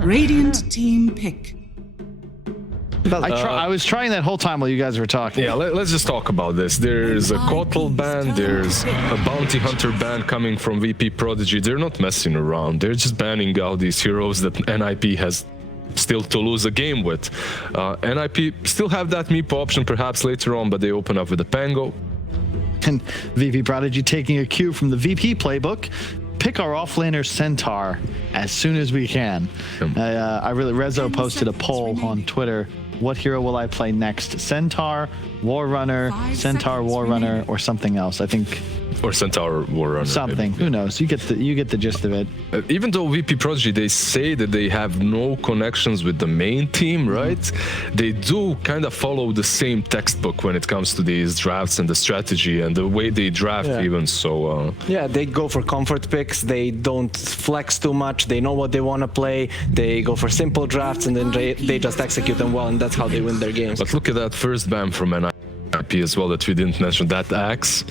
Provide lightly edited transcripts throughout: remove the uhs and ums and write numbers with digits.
Radiant team pick. I was trying that whole time while you guys were talking. Yeah, let's just talk about this. There's a Kotal ban, there's a Bounty Hunter ban coming from Vp.Prodigy. They're not messing around. They're just banning out these heroes that NIP has still to lose a game with. NIP still have that Meepo option perhaps later on, but they open up with a Pango. And Vp.Prodigy taking a cue from the VP playbook. Pick our offlaner Centaur as soon as we can. Rezo posted a poll on Twitter. What hero will I play next? Centaur, War Runner, Centaur, War Runner, or something else? I think. Or Centaur War Runner. Something. Maybe. Who knows? You get the gist of it. Even though Vp.Prodigy, they say that they have no connections with the main team, right? They do kind of follow the same textbook when it comes to these drafts and the strategy and the way they draft even. So yeah, they go for comfort picks. They don't flex too much. They know what they want to play. They go for simple drafts and then they just execute them well, and that's how they win their games. But look at that first ban from NIP as well that we didn't mention. That axe.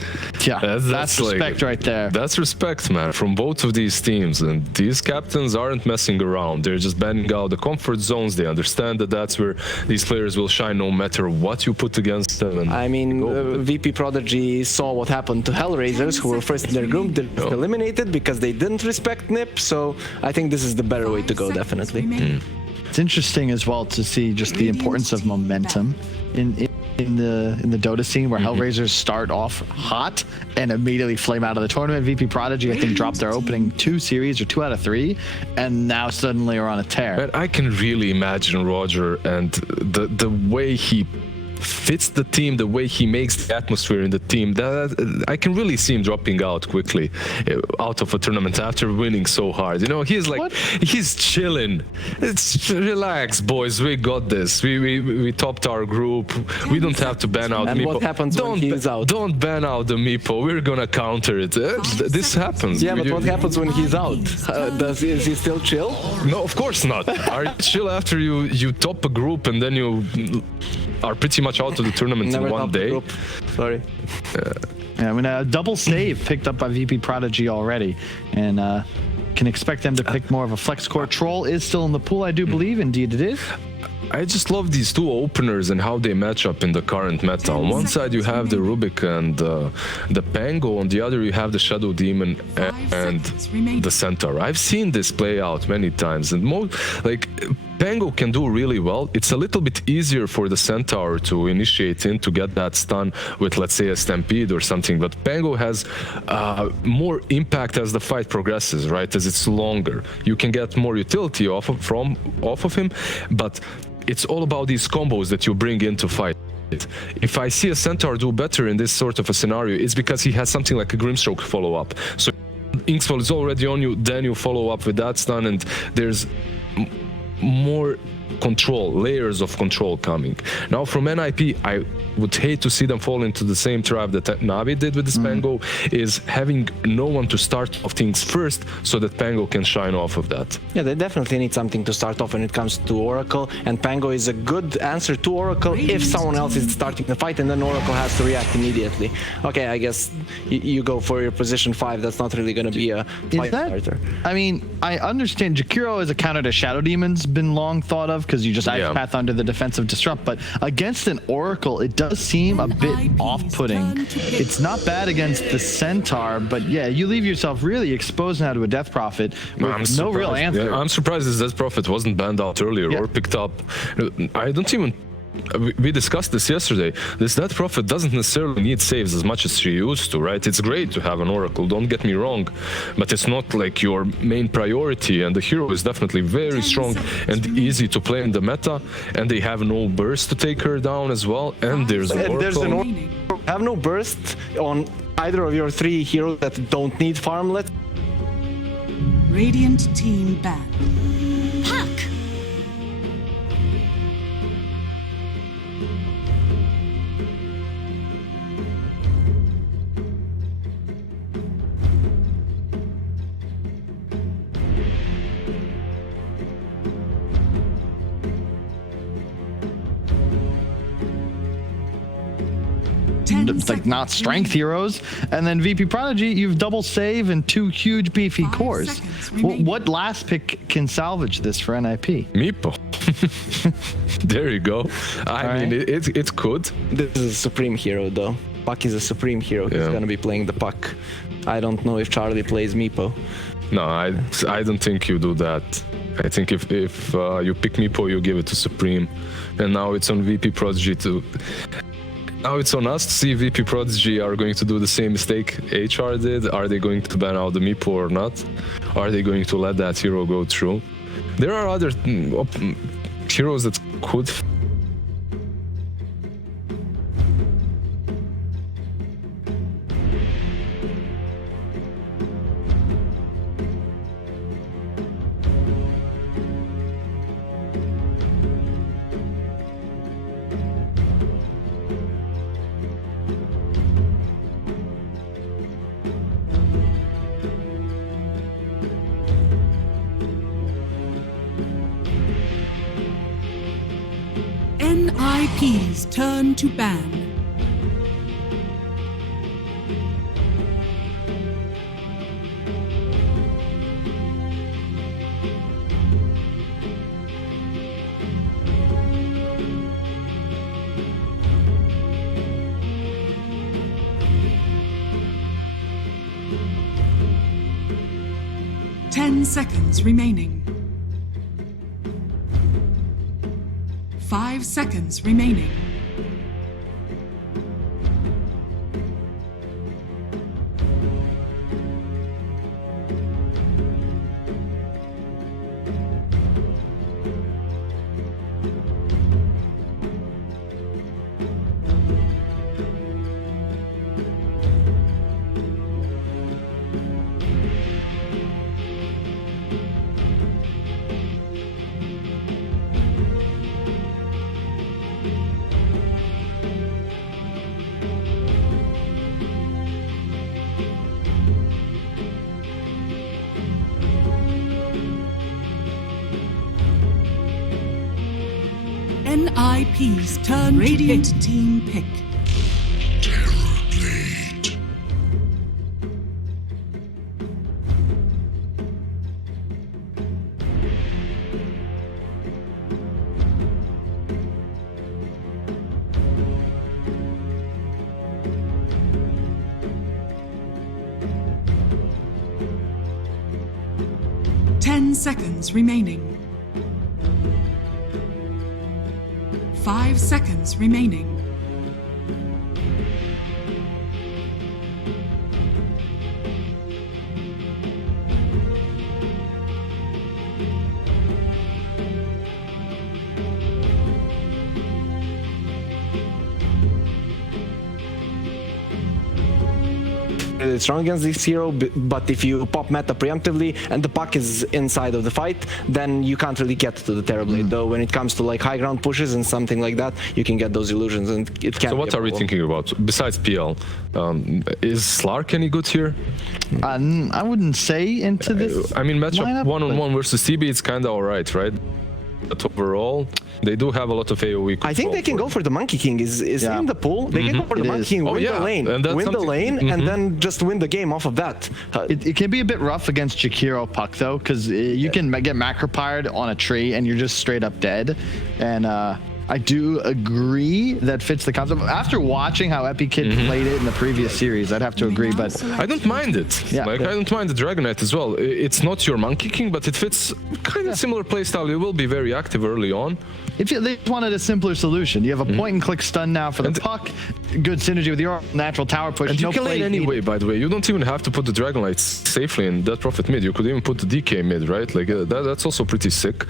Yeah, that's respect right there. That's respect, man, from both of these teams. And these captains aren't messing around. They're just banning out the comfort zones. They understand that that's where these players will shine no matter what you put against them. And I mean, Vp.Prodigy saw what happened to Hellraisers, who were first in their group. They're eliminated because they didn't respect NIP. So I think this is the better way to go, definitely. It's interesting as well to see just the importance of momentum in the Dota scene, where Hellraisers start off hot and immediately flame out of the tournament. Vp.Prodigy, I think, dropped their opening 2 series or 2 out of 3, and now suddenly are on a tear. But I can really imagine Roger and the way he fits the team, the way he makes the atmosphere in the team. That I can really see him dropping out quickly out of a tournament after winning so hard. You know, he's like, he's chilling. It's relax, boys. We got this. We topped our group. We don't have to ban out and Meepo. What happens when he's out? Don't ban out the Meepo. We're gonna counter it. This happens. Yeah, but what happens when he's out? Is he still chill? No, of course not. Are you chill after you top a group and then you are pretty much out of the tournament in one day? Sorry. Yeah, I mean, a double save picked up by Vp.Prodigy already, and can expect them to pick more of a flex core. Troll is still in the pool, I do believe. Indeed it is. I just love these 2 openers and how they match up in the current meta. On one side you have the Rubik and the Pango, on the other you have the Shadow Demon and the Centaur. I've seen this play out many times, and Pango can do really well. It's a little bit easier for the Centaur to initiate in to get that stun with, let's say, a Stampede or something, but Pango has more impact as the fight progresses, right? As it's longer. You can get more utility off of him, but it's all about these combos that you bring into fight. If I see a Centaur do better in this sort of a scenario, it's because he has something like a Grimstroke follow-up. So Inksfall is already on you, then you follow up with that stun, and there's more control, layers of control coming. Now from NIP, I would hate to see them fall into the same trap that Navi did with this Pango, is having no one to start off things first so that Pango can shine off of that. Yeah, they definitely need something to start off when it comes to Oracle, and Pango is a good answer to Oracle if someone else is starting the fight, and then Oracle has to react immediately. Okay, I guess you go for your position 5. That's not really going to be a fight starter. I mean, I understand Jakiro as a counter to Shadow Demon's been long thought of, because you just Ice Path under the defensive disrupt, but against an Oracle, it does seem a bit off-putting. It's not bad against the Centaur, but yeah, you leave yourself really exposed now to a Death Prophet with no real answer. Yeah, I'm surprised this Death Prophet wasn't banned out earlier or picked up. I don't even... We discussed this yesterday. This Death Prophet doesn't necessarily need saves as much as she used to, right? It's great to have an Oracle, don't get me wrong, but it's not like your main priority, and the hero is definitely very strong and easy to play in the meta, and they have no burst to take her down as well, and there's an Oracle. Have no burst on either of your 3 heroes that don't need farmlet. Radiant team ban. Pack. like not strength heroes. And then Vp.Prodigy, you've double save and 2 huge beefy cores. What last pick can salvage this for NIP? Meepo. There you go. I mean, it could. This is a supreme hero, though. Puck is a supreme hero. He's gonna be playing the Puck. I don't know if Charlie plays Meepo. No, I don't think you do that. I think if you pick Meepo, you give it to Supreme. And now it's on Vp.Prodigy to... Now it's on us to see if Vp.Prodigy are going to do the same mistake HR did. Are they going to ban out the Meepo or not? Are they going to let that hero go through? There are other heroes that could... NIP's turn to ban. Ten seconds remaining. 5 seconds remaining. NIP's turn. Radiant team pick. Terrorblade. Ten seconds remaining. 5 seconds remaining. It's strong against this hero, but if you pop meta preemptively and the Puck is inside of the fight, then you can't really get to the Terrorblade. Though when it comes to like high ground pushes and something like that, you can get those illusions, and it can. So what are we thinking about besides PL? Is Slark any good here? I wouldn't say into this. I mean, matchup lineup, one-on-one versus CB, it's kind of alright, right? But overall, they do have a lot of AoE. I think they can go for the Monkey King. Is in the pool. They can go for the Monkey King, win the lane, and then just win the game off of that. It can be a bit rough against Jakiro Puck though, because you can get macropyred on a tree and you're just straight up dead. And I do agree that fits the concept. After watching how EpiKid played it in the previous series, I'd have to agree, but I don't mind it. Yeah. I don't mind the Dragon Knight as well. It's not your Monkey King, but it fits kind of similar playstyle. You will be very active early on. If they just wanted a simpler solution, you have a point-and-click stun now for the Puck, good synergy with your natural tower push. And you can lane anyway, by the way. You don't even have to put the Dragon Knight safely in that Prophet mid. You could even put the DK mid, right? Like that's also pretty sick.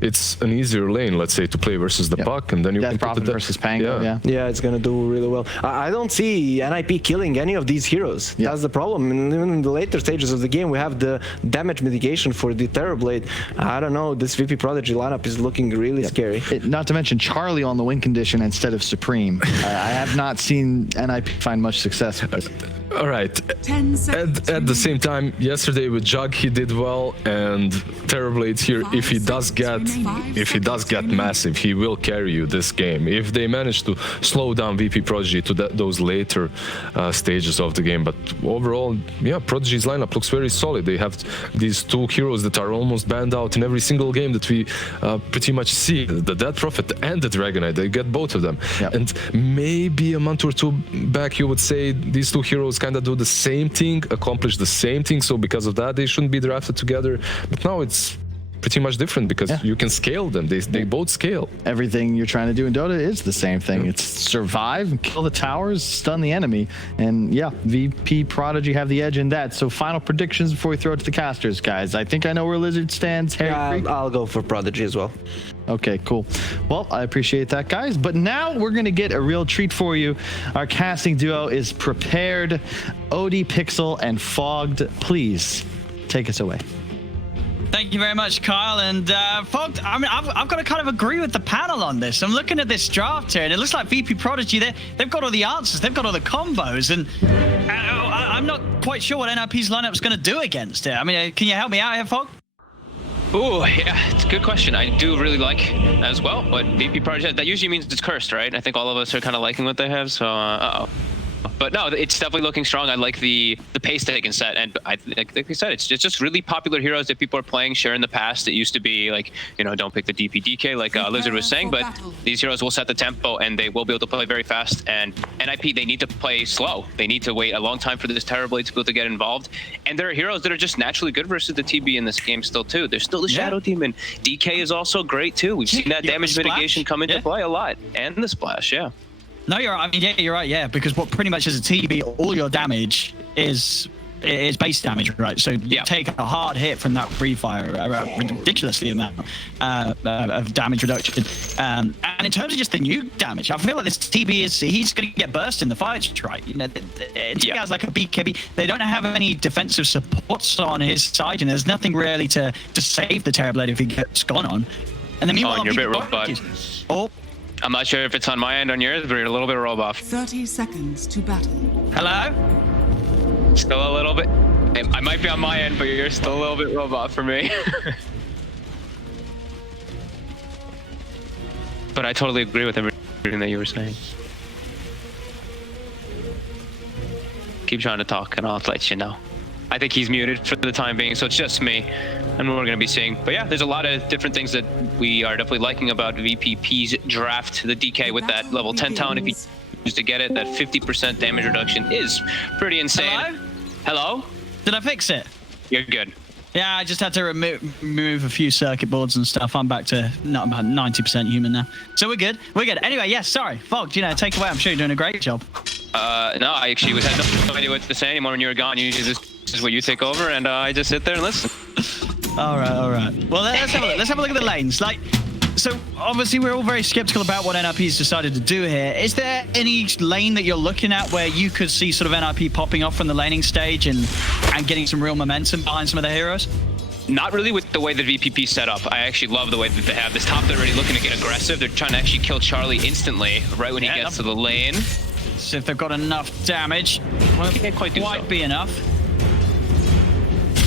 It's an easier lane, let's say, to play versus the Puck, and then you can Prophet versus Pango. Yeah, it's gonna do really well. I don't see NIP killing any of these heroes. That's the problem. And even in the later stages of the game, we have the damage mitigation for the Terrorblade. I don't know. This Vp.Prodigy lineup is looking really scary. Not to mention Charlie on the win condition instead of Supreme. I have not seen NIP find much success with this. All right. 10 seconds. At the same time, yesterday with Jug he did well, and Terrorblades here, if he does get massive, he will carry you this game. If they manage to slow down Vp.Prodigy to those later stages of the game, but overall, yeah, Prodigy's lineup looks very solid. They have these two heroes that are almost banned out in every single game that we pretty much see. The Death Prophet and the Dragonite, they get both of them. Yep. And maybe a month or two back, you would say these two heroes kind of do the same thing, accomplish the same thing, so because of that they shouldn't be drafted together. But now it's pretty much different because you can scale them. They both scale. Everything you're trying to do in Dota is the same thing. It's survive, kill the towers, stun the enemy, and yeah, Vp.Prodigy have the edge in that. So final predictions before we throw it to the casters, guys. I think I know where Lizard stands. Harry, I'll go for Prodigy as well. Okay, cool. Well, I appreciate that, guys. But now we're going to get a real treat for you. Our casting duo is prepared. Odie, Pixel, and Fogged. Please take us away. Thank you very much, Kyle. And Fogged, I mean, I've got to kind of agree with the panel on this. I'm looking at this draft here, and it looks like Vp.Prodigy, they've got all the answers. They've got all the combos, and I'm not quite sure what NRP's lineup is going to do against it. I mean, can you help me out here, Fogg? Oh, yeah, it's a good question. I do really like as well, but Vp.Prodigy, that usually means it's cursed, right? I think all of us are kind of liking what they have, so, uh-oh. But no, it's definitely looking strong. I like the pace taken set, and like I said, it's just really popular heroes that people are playing. Sure, in the past, it used to be like, you know, don't pick the DPDK like Lizard was saying, but these heroes will set the tempo, and they will be able to play very fast. And NIP, they need to play slow. They need to wait a long time for this Terrorblade to be able to get involved. And there are heroes that are just naturally good versus the TB in this game still, too. There's still the Shadow Demon. DK is also great, too. We've seen that damage mitigation come into play a lot. And the Splash, yeah. No, you're right. I mean, yeah, you're right. Yeah, because what pretty much is a TB, all your damage is base damage, right? So you take a hard hit from that free fire, ridiculously amount of damage reduction. And in terms of just the nuke damage, I feel like this TB he's going to get burst in the fights, right? You know, TB has like a BKB. They don't have any defensive supports on his side, and there's nothing really to save the Terrorblade if he gets gone on. And then meanwhile, you're a bit rough, bud. Oh. I'm not sure if it's on my end, on yours, but you're a little bit rolled off. 30 seconds to battle. Hello? Still a little bit. I might be on my end, but you're still a little bit rolled off for me. But I totally agree with everything that you were saying. Keep trying to talk, and I'll let you know. I think he's muted for the time being, so it's just me and what we're going to be seeing. But yeah, there's a lot of different things that we are definitely liking about VPP's draft. The DK with that level 10 talent, if he used to get it, that 50% damage reduction is pretty insane. Hello? Did I fix it? You're good. Yeah, I just had to remove a few circuit boards and stuff. I'm back to not about 90% human now. So we're good. We're good. Anyway, yes, sorry. Fogged, you know, take away. I'm sure you're doing a great job. No, I actually had no idea what to say anymore when you were gone. Usually this is where you take over, and I just sit there and listen. All right. Well, let's have a look. Let's have a look at the lanes. Like, so obviously we're all very skeptical about what NRP's decided to do here. Is there any lane that you're looking at where you could see sort of NRP popping off from the laning stage and getting some real momentum behind some of the heroes? Not really with the way the VPP set up. I actually love the way that they have this top. They're already looking to get aggressive. They're trying to actually kill Charlie instantly right when he gets to the lane. So if they've got enough damage, well, they can't quite do might be enough.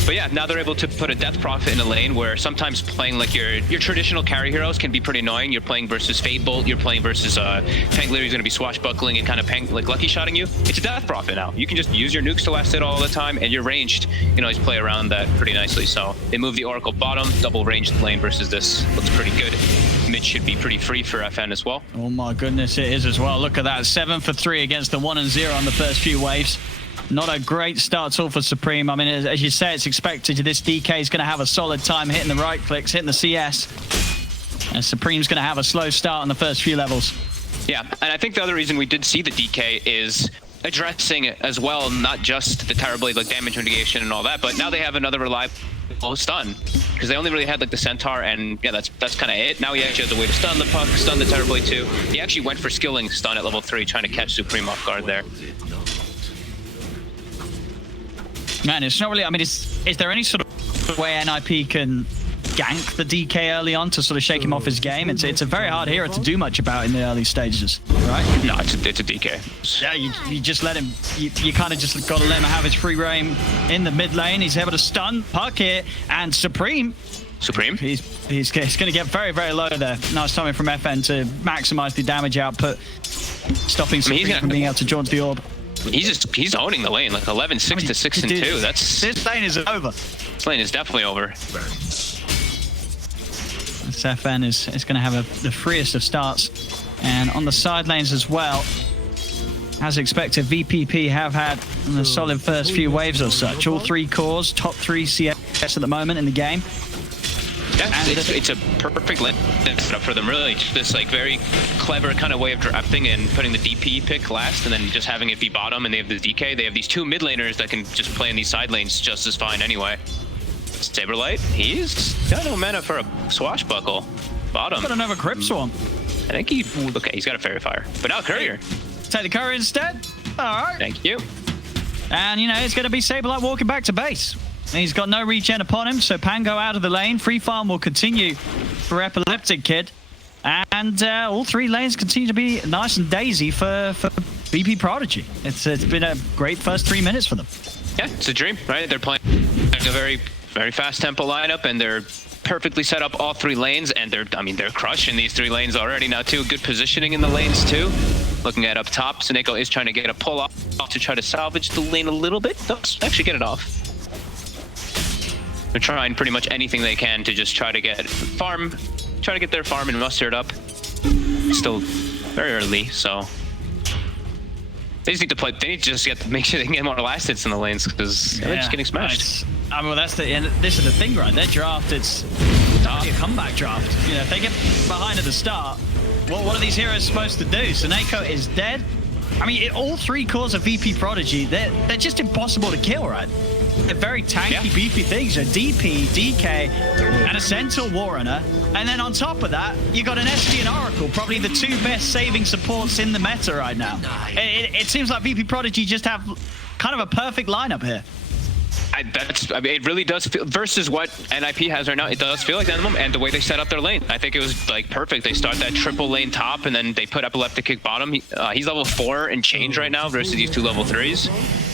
But yeah, now they're able to put a Death Prophet in a lane where sometimes playing like your traditional carry heroes can be pretty annoying. You're playing versus Fade Bolt, you're playing versus Pangleer who's going to be swashbuckling and kind of like lucky shotting you. It's a Death Prophet now. You can just use your nukes to last it all the time, and you're ranged. You can always play around that pretty nicely. So they move the Oracle bottom, double ranged lane versus this. Looks pretty good. Mid should be pretty free for FN as well. Oh my goodness, it is as well. Look at that, 7 for 3 against the 1 and 0 on the first few waves. Not a great start at all for Supreme. I mean, as you say, it's expected this DK is going to have a solid time hitting the right clicks, hitting the CS. And Supreme's going to have a slow start on the first few levels. Yeah, and I think the other reason we did see the DK is addressing it as well, not just the Terrorblade like damage mitigation and all that, but now they have another reliable stun. Because they only really had like the Centaur, and yeah, that's kind of it. Now he actually has a way to stun the puck, stun the Terrorblade too. He actually went for skilling stun at level 3, trying to catch Supreme off guard there. Man, it's not really, I mean, is there any sort of way NIP can gank the DK early on to sort of shake him off his game. It's a very hard hero to do much about in the early stages, right? No, it's a DK. Yeah, you just let him. You kind of just got to let him have his free reign in the mid lane. He's able to stun Puck here, and Supreme. He's going to get very, very low there. Nice timing from FN to maximize the damage output, stopping Supreme from being able to jaunt the orb. He's owning the lane, like 11-6 to 6-2. This lane is over. This lane is definitely over. This FN is going to have the freest of starts, and on the side lanes as well. As expected, VPP have had a solid first few waves or such. All 3 cores, top 3 CS at the moment in the game. Yeah, it's a perfect lane setup for them, really. This like very clever kind of way of drafting and putting the DP pick last, and then just having it be bottom, and they have the DK. They have these 2 mid laners that can just play in these side lanes just as fine anyway. Saberlight, he's got no mana for a swashbuckle. Bottom. Got another Crypt Swarm. I think okay, he's got a Fairy Fire, but now Courier. Take the Courier instead. All right. Thank you. And you know it's going to be Saberlight walking back to base. He's got no regen upon him, so Pango out of the lane. Free farm will continue for Epileptic Kid. And all 3 lanes continue to be nice and daisy for Vp.Prodigy. It's been a great first 3 minutes for them. Yeah, it's a dream, right? They're playing a very, very fast tempo lineup, and they're perfectly set up all 3 lanes, and they're crushing these 3 lanes already now too. Good positioning in the lanes too. Looking at up top, Seneko is trying to get a pull off to try to salvage the lane a little bit. Does actually get it off. They're trying pretty much anything they can to just try to get their farm and mustered up. Still very early, so they just need to play. They need to just make sure they can get more last hits in the lanes, because they're just getting smashed. I mean, that's the end. This is the thing, right? Their draft, it's a comeback draft. You know, if they get behind at the start, what are these heroes supposed to do? Seneko is dead. I mean, all 3 cores of Vp.Prodigy, they're just impossible to kill, right? They're very tanky, beefy things. A DP, DK, and a Centaur Warrunner. And then on top of that, you got an SD and Oracle, probably the 2 best saving supports in the meta right now. It seems like Vp.Prodigy just have kind of a perfect lineup here. It really does feel, versus what NIP has right now, it does feel like that in the moment, and the way they set up their lane. I think it was like perfect. They start that triple lane top, and then they put Epileptic Kick bottom. He's level 4 and change right now versus these 2 level 3s.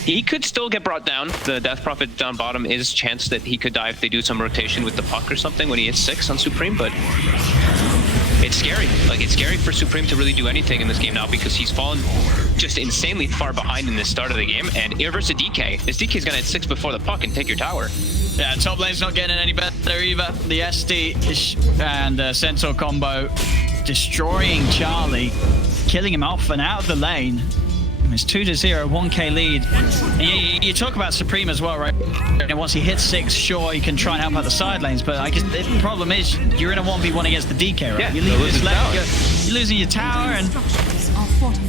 He could still get brought down. The Death Prophet down bottom is chance that he could die if they do some rotation with the Puck or something when he hits 6 on Supreme, but it's scary. Like, it's scary for Supreme to really do anything in this game now, because he's fallen just insanely far behind in the start of the game. And versus DK, this DK is gonna hit 6 before the Puck and take your tower. Yeah, top lane's not getting any better either. The SD and Centaur combo destroying Charlie, killing him off and out of the lane. It's 2-0, 1k lead. You talk about Supreme as well, right? And once he hits 6, sure, he can try and help out the side lanes, but I guess the problem is you're in a 1v1 against the DK, right? Yeah, you leave this lane, you're losing your tower, and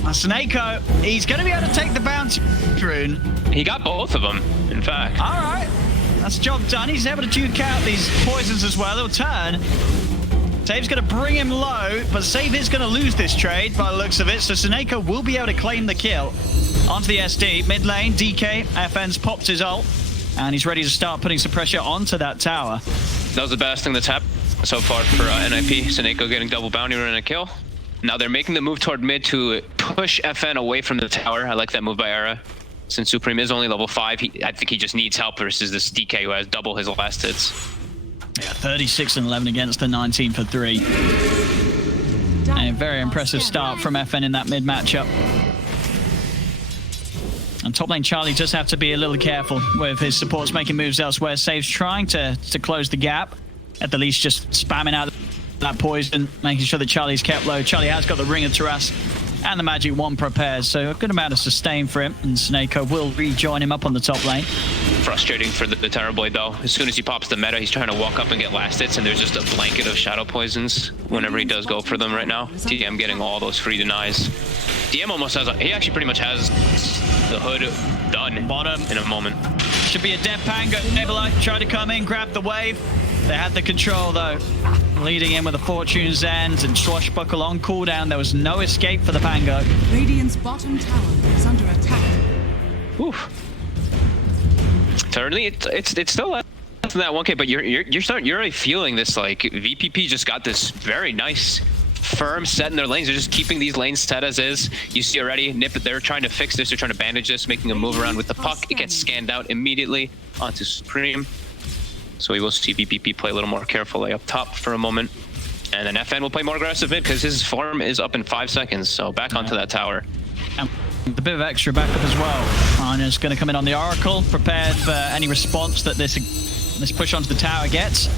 Seneko, he's going to be able to take the bounty rune. He got both of them, in fact. All right, that's job done. He's able to duke out these poisons as well. He'll turn. Save's going to bring him low, but Save is going to lose this trade by the looks of it, so Seneko will be able to claim the kill. Onto the SD, mid lane, DK, FN's popped his ult, and he's ready to start putting some pressure onto that tower. That was the best thing that's happened so far for NIP. Seneko getting double bounty rune and a kill. Now they're making the move toward mid to push FN away from the tower. I like that move by Era. Since Supreme is only level 5, I think he just needs help versus this DK who has double his last hits. Yeah, 36 and 11 against the 19 for 3. A very impressive start from FN in that mid matchup. And top lane Charlie does have to be a little careful with his supports making moves elsewhere. Save's trying to close the gap, at the least just spamming out that poison, making sure that Charlie's kept low. Charlie has got the Ring of Taras and the Magic Wand prepared, so a good amount of sustain for him, and Seneko will rejoin him up on the top lane. Frustrating for the Terrorblade though. As soon as he pops the meta, he's trying to walk up and get last hits, and there's just a blanket of shadow poisons whenever he does go for them right now. DM getting all those free denies. DM almost has, he actually pretty much has the hood done Bottom in a moment. Should be a dead Pango. Nebulite tried to come in, grab the wave. They had the control though. Leading in with a Fortune's End and Swashbuckle on cooldown. There was no escape for the Pango. Radiant's bottom tower is under attack. Oof. Certainly, it's still that 1K, but you're already feeling this, like, VPP just got this very nice firm set in their lanes. They're just keeping these lanes set as is. You see already, Nip, they're trying to fix this. They're trying to bandage this, making a move around with the puck. It gets scanned out immediately onto Supreme. So we will see VPP play a little more carefully up top for a moment. And then FN will play more aggressive mid because his farm is up in 5 seconds. So back onto that tower. And a bit of extra backup as well. And it's going to come in on the Oracle, prepared for any response that this push onto the tower gets.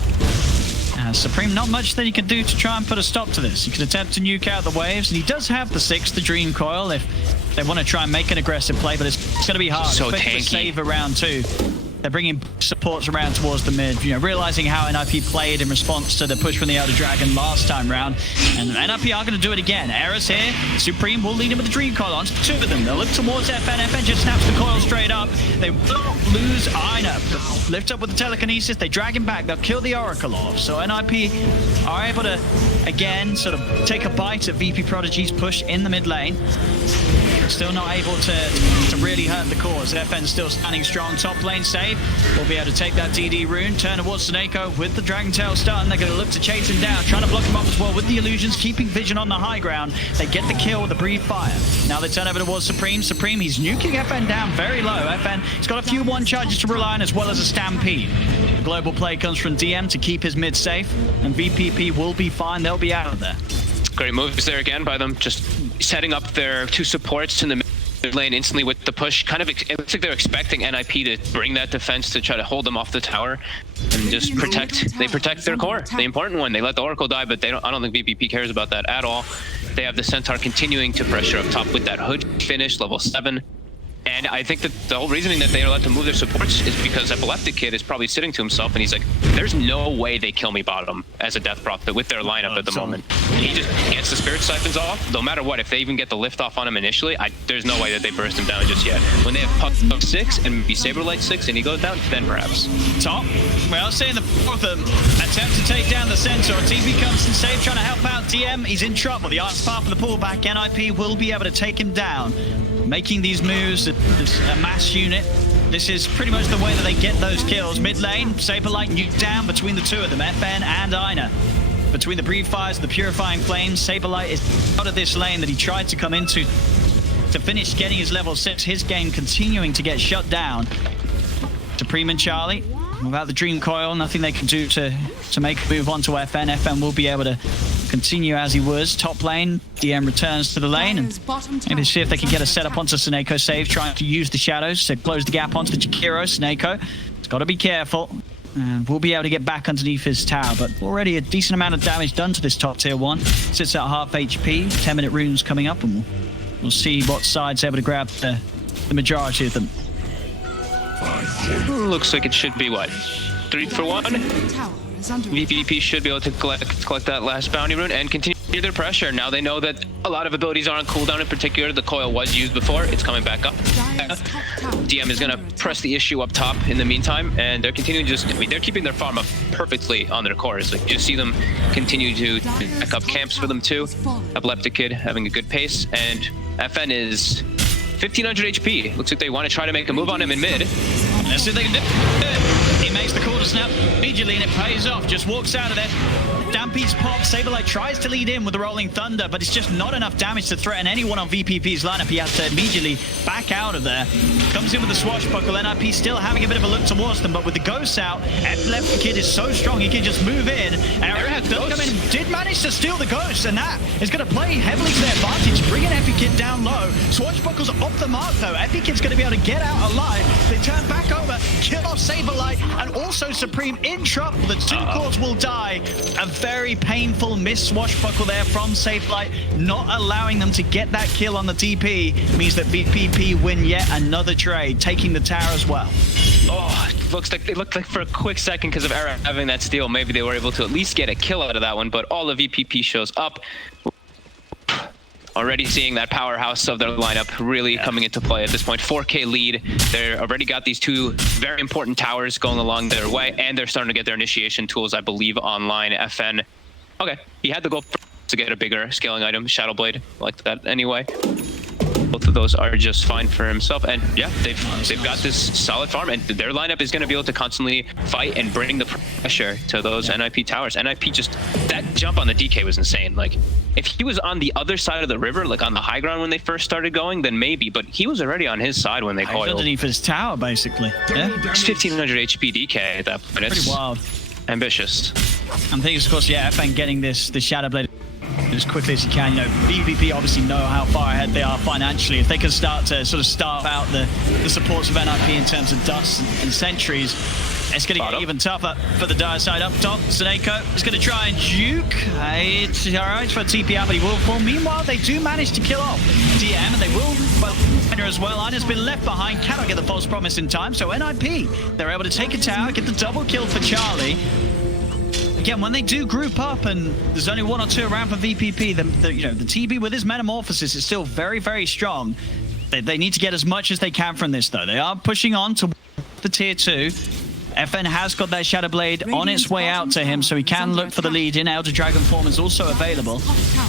Supreme, not much that he can do to try and put a stop to this. He could attempt to nuke out the waves, and he does have the 6, the Dream Coil, if they want to try and make an aggressive play, but it's going to be hard. So especially tanky. to save around 2. They're bringing supports around towards the mid, you know, realizing how NIP played in response to the push from the Elder Dragon last time round. And NIP are going to do it again. Errors here. Supreme will lead him with the Dream Coil on. 2 of them. They'll look towards FN. FN just snaps the coil straight up. They will lose Ina. Lift up with the telekinesis. They drag him back. They'll kill the Oracle off. So NIP are able to, again, sort of take a bite at Vp.Prodigy's push in the mid lane. Still not able to really hurt the cause. FN still standing strong. Top lane save. We'll be able to take that DD rune. Turn towards Snako with the Dragon Tail stun. They're going to look to chase him down. Trying to block him up as well with the illusions. Keeping vision on the high ground. They get the kill with the breathe fire. Now they turn over towards Supreme. Supreme, he's nuking FN down very low. FN, he's got a few 1 charges to rely on as well as a stampede. The global play comes from DM to keep his mid safe. And VPP will be fine. They'll be out of there. Great moves there again by them, just setting up their 2 supports in the mid lane instantly with the push. Kind of, it looks like they're expecting NIP to bring that defense to try to hold them off the tower and just protect. They protect their core, the important one. They let the Oracle die, but they don't. I don't think VPP cares about that at all. They have the Centaur continuing to pressure up top with that hood finish, level 7. And I think that the whole reasoning that they are allowed to move their supports is because Epileptic Kid is probably sitting to himself and he's like, there's no way they kill me bottom as a death prophet with their lineup at the moment. He just gets the Spirit Siphons off, no matter what. If they even get the lift off on him initially, there's no way that they burst him down just yet. When they have Puck 6 and maybe Saberlight 6 and he goes down, then perhaps. Top, well, seeing the 4th of them attempt to take down the Centaur. TP comes and save, trying to help out DM. He's in trouble. The Art's part for the pullback. NIP will be able to take him down. Making these moves, this mass unit. This is pretty much the way that they get those kills. Mid lane, Saberlight nuked down between the 2 of them, FN and Ina. Between the breathe fires and the purifying flames, Saberlight is out of this lane that he tried to come into to finish getting his level 6. His game continuing to get shut down. Supreme and Charlie, without the Dream Coil, nothing they can do to make a move onto FN. FN will be able to continue as he was. Top lane, DM returns to the lane and maybe see if they can get a setup onto Snako. Save, trying to use the shadows to close the gap onto the Jakiro. Snako has got to be careful. And we'll be able to get back underneath his tower, but already a decent amount of damage done to this top tier 1. Sits at half HP, 10-minute runes coming up, and we'll see what side's able to grab the majority of them. Looks like it should be, what, 3 for 1? VPP should be able to collect that last bounty rune and continue their pressure. Now they know that a lot of abilities are on cooldown. In particular, the coil was used before. It's coming back up. DM is going to press the issue up top in the meantime, and they're continuing to just, I mean, they're keeping their farm up perfectly on their cores. Like, you see them continue to back up camps for them too. Epileptic Kid having a good pace, and FN is 1500 HP. Looks like they want to try to make a move on him in mid. Let's see if they can do it. He makes the call to snap immediately and it pays off. Just walks out of there. Dampy's pop. Saberlight tries to lead in with the Rolling Thunder, but it's just not enough damage to threaten anyone on VPP's lineup. He has to immediately back out of there. Comes in with the swashbuckle. NIP still having a bit of a look towards them, but with the ghosts out, Epileptic Kid is so strong he can just move in. And Arrowhead does come in, did manage to steal the ghost, and that is going to play heavily to their advantage, bringing Epic Kid down low. Swashbuckle's off the mark though. Epic Kid's going to be able to get out alive. They turn back over, kill off Saberlight, and also Supreme in trouble. The 2 cores will die. A very painful miss swashbuckle there from Saberlight, not allowing them to get that kill on the TP means that VPP win yet another trade, taking the tower as well. Oh, it looked like for a quick second because of Era having that steal, maybe they were able to at least get a kill out of that one, but all of VPP shows up. Already seeing that powerhouse of their lineup really coming into play at this point. 4K lead. They've already got these 2 very important towers going along their way, and they're starting to get their initiation tools, I believe, online. FN. Okay, he had to go to get a bigger scaling item. Shadowblade, like that anyway. both of those are just fine for himself. And yeah, they've got this solid farm, and their lineup is going to be able to constantly fight and bring the pressure to those NIP towers. NIP just, that jump on the DK was insane. Like, if he was on the other side of the river, like on the high ground when they first started going, then maybe, but he was already on his side when they coiled. Underneath his tower, basically. Yeah. It's 1500 HP DK at that point. It's pretty wild. Ambitious. And things, of course, yeah, FN getting this Shadow Blade as quickly as you can. You know, VP obviously know how far ahead they are financially. If they can start to sort of starve out the supports of NIP in terms of dust and sentries, it's going to get even tougher for the dire side. Up top, Seneko is going to try and juke. It's all right for TP out, but he will fall. Meanwhile, they do manage to kill off DM, and they will, well, as well. Ana's been left behind, cannot get the false promise in time. So NIP, they're able to take a tower, get the double kill for Charlie. Again, when they do group up and there's only 1 or 2 around for VPP, you know, the TB with his metamorphosis is still very, very strong. They need to get as much as they can from this, though. They are pushing on to the tier 2. FN has got that Shadow Blade on its way out to him, so he can look for the lead in. Elder Dragon form is also available.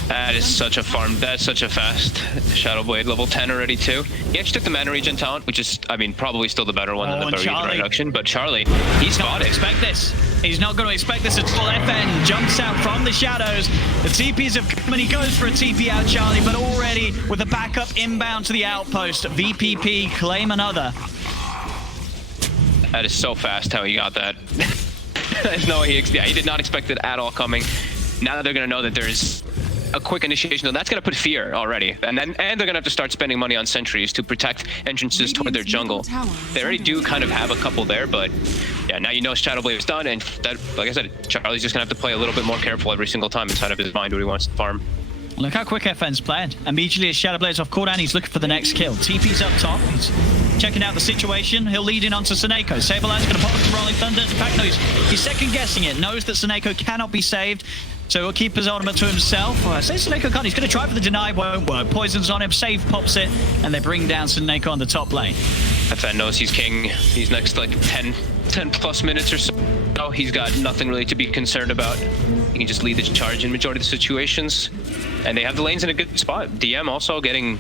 That is such a farm. That's such a fast Shadow Blade, level 10 already too. He actually took the mana regen talent, which is, I mean, probably still the better one than the 30 reduction. But Charlie, he's got it. Expect this. He's not going to expect this at all. FN jumps out from the shadows. The TPs have come and he goes for a TP out, Charlie, but already with a backup inbound to the outpost. VPP claim another. That is so fast how he got that. There's no way he did not expect it at all coming. Now that they're going to know that there's a quick initiation, that's going to put fear already. And they're going to have to start spending money on sentries to protect entrances toward their jungle. They already do kind of have a couple there, but yeah, now you know Shadow Blade is done, and that, like I said, Charlie's just going to have to play a little bit more careful every single time inside of his mind what he wants to farm. Look how quick FN's playing. Immediately as Shadow Blade's off cooldown, he's looking for the next kill. TP's up top. He's checking out the situation. He'll lead in onto Seneko. Saberlight's going to pop the Rolling Thunder. In fact, no, he's second guessing it. Knows that Seneko cannot be saved. So he'll keep his ultimate to himself. I say Seneko can't. He's going to try for the deny. Won't work. Poison's on him. Save pops it. And they bring down Seneko on the top lane. FN knows he's king. These next like 10 plus minutes or so. He's got nothing really to be concerned about. He can just lead the charge in majority of the situations. And they have the lanes in a good spot. DM also getting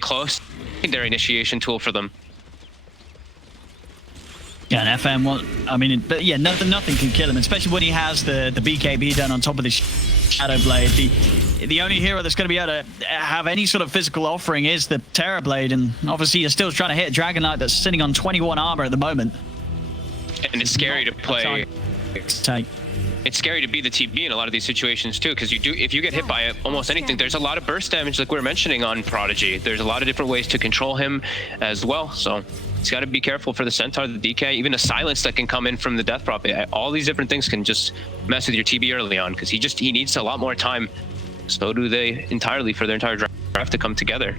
close. Their initiation tool for them. Yeah, and FM won't, I mean, but yeah, nothing can kill him, especially when he has the BKB done on top of the Shadow Blade. The only hero that's going to be able to have any sort of physical offering is the Terror Blade, and obviously you're still trying to hit a Dragon Knight that's sitting on 21 armor at the moment. And it's scary to play. It's scary to be the TB in a lot of these situations too, because if you get hit by almost anything, there's a lot of burst damage like we were mentioning on Prodigy. There's a lot of different ways to control him as well, so he's got to be careful for the Centaur, the DK, even a silence that can come in from the Death Prop. All these different things can just mess with your TB early on, because he needs a lot more time. So do they entirely for their entire draft to come together.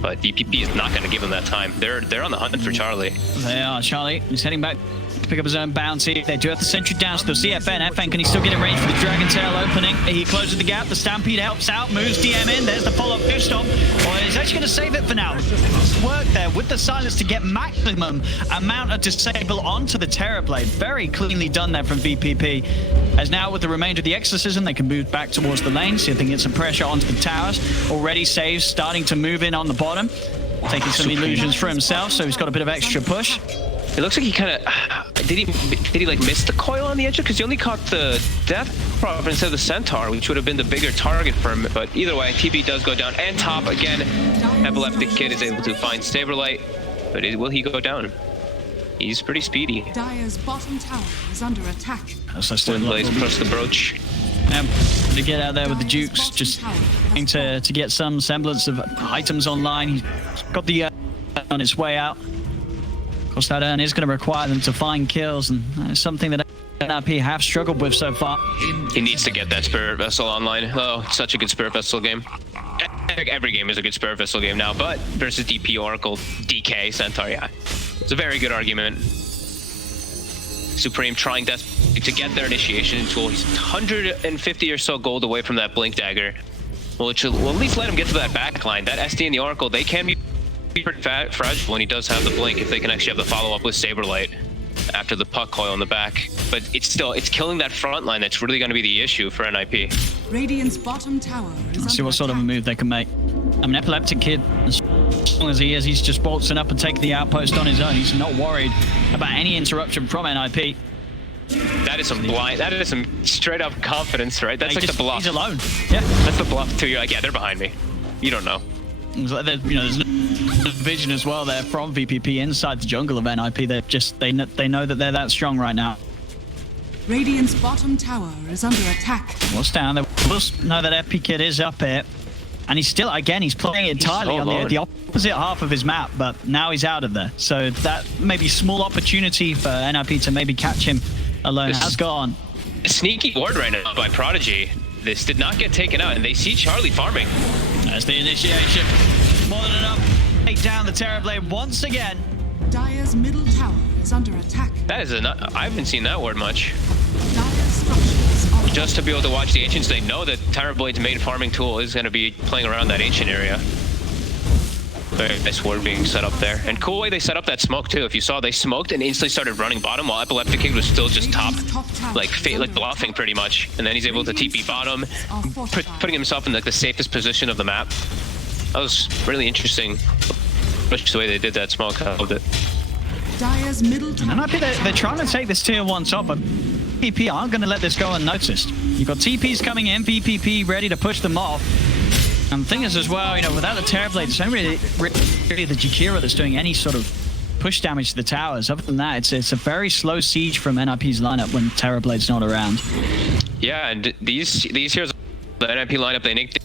But VPP is not going to give him that time. They're on the hunt for Charlie. They are. Charlie, he's heading back to pick up his own bounty. They do have the sentry down still. CFN, FN, can he still get in range for the Dragon Tail opening? He closes the gap. The Stampede helps out, moves DM in. There's the follow-up boost stop. Well, he's actually going to save it for now. Work there with the silence to get maximum amount of disable onto the Terror Blade. Very cleanly done there from VPP. As now with the remainder of the Exorcism, they can move back towards the lane. See if they can get some pressure onto the towers. Already saves, starting to move in on the bottom. Taking some illusions for himself, so he's got a bit of extra push. It looks like he kind of did he like miss the coil on the edge, because he only caught the Death Prop instead of the Centaur, which would have been the bigger target for him. But either way, TB does go down, and top again. Epileptic Kid is able to find Saberlight, but will he go down? He's pretty speedy. Dire's bottom tower is under attack. Wind Blaze across the brooch. To get out there with the Dukes, just trying to get some semblance of items online. He's got the on his way out. Of course, that is going to require them to find kills, and that is something that NIP have struggled with so far. He needs to get that Spirit Vessel online. Oh, it's such a good Spirit Vessel game. Every game is a good Spirit Vessel game now, but versus DP, Oracle, DK, Centaur, yeah. It's a very good argument. Supreme trying desperately to get their initiation tool. He's 150 or so gold away from that Blink Dagger, which will at least let him get to that backline. That SD and the Oracle, they can be pretty fragile when he does have the Blink, if they can actually have the follow-up with Saberlight. after the puck coil in the back. But it's killing that front line that's really going to be the issue for NIP. Radiant's bottom tower is See under what sort of a attack. move they can make. I mean, Epileptic Kid, as strong as he is, he's just bolting up and taking the outpost on his own. He's not worried about any interruption from NIP. That is some straight up confidence, right? That's like the bluff. He's alone. Yeah. That's the bluff too. You're like, yeah, they're behind me. You don't know. There's no vision as well there from VPP inside the jungle of NIP. They know that they're that strong right now. Radiant's bottom tower is under attack. What's down? They will know that FP Kid is up here. And he's still, again, he's playing entirely on the opposite half of his map, but now he's out of there. So that maybe small opportunity for NIP to maybe catch him alone has gone. A sneaky ward right now by Prodigy. This did not get taken out, and they see Charlie farming. There's the initiation. More than enough. Take down the Terrorblade once again. Dire's middle tower is under attack. That is I haven't seen that ward much. Dire's structures are Just to be able to watch the Ancients, they know that Terrorblade's main farming tool is going to be playing around that Ancient area. Very nice ward being set up there. And cool way they set up that smoke too. If you saw, they smoked and instantly started running bottom while Epileptic King was still just top, like bluffing pretty much. And then he's able to TP bottom, putting himself in like the safest position of the map. That was really interesting. Just the way they did that smoke, I loved it. Dire's middle tower. And I think they're trying to take this tier 1 top, but VP aren't going to let this go unnoticed. You've got TPs coming in, VPP ready to push them off. And the thing is as well, without the Terrorblade, it's only really the Jakiro that's doing any sort of push damage to the towers. Other than that, it's a very slow siege from NIP's lineup when Terrorblade's not around. Yeah, and these heroes, the NIP lineup, they need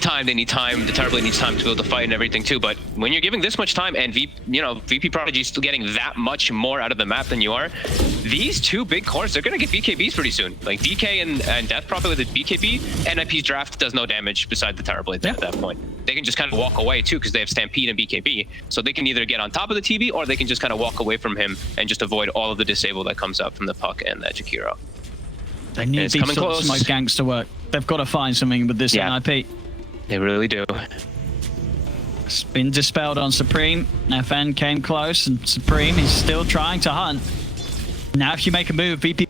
time. They need time. The Terrorblade needs time to be able to fight and everything too. But when you're giving this much time, and Vp.Prodigy is still getting that much more out of the map than you are, these two big cores, they're gonna get BKBs pretty soon. Like DK and Death Prophet with a BKB, NIP's draft does no damage beside the Terrorblade at that point. They can just kind of walk away too because they have Stampede and BKB. So they can either get on top of the TV or they can just kind of walk away from him and just avoid all of the disable that comes out from the puck and that Jakiro. They need these sort of smoke ganks to work. They've got to find something with this NIP. They really do. It's been dispelled on Supreme. FN came close, and Supreme is still trying to hunt. Now if you make a move, VP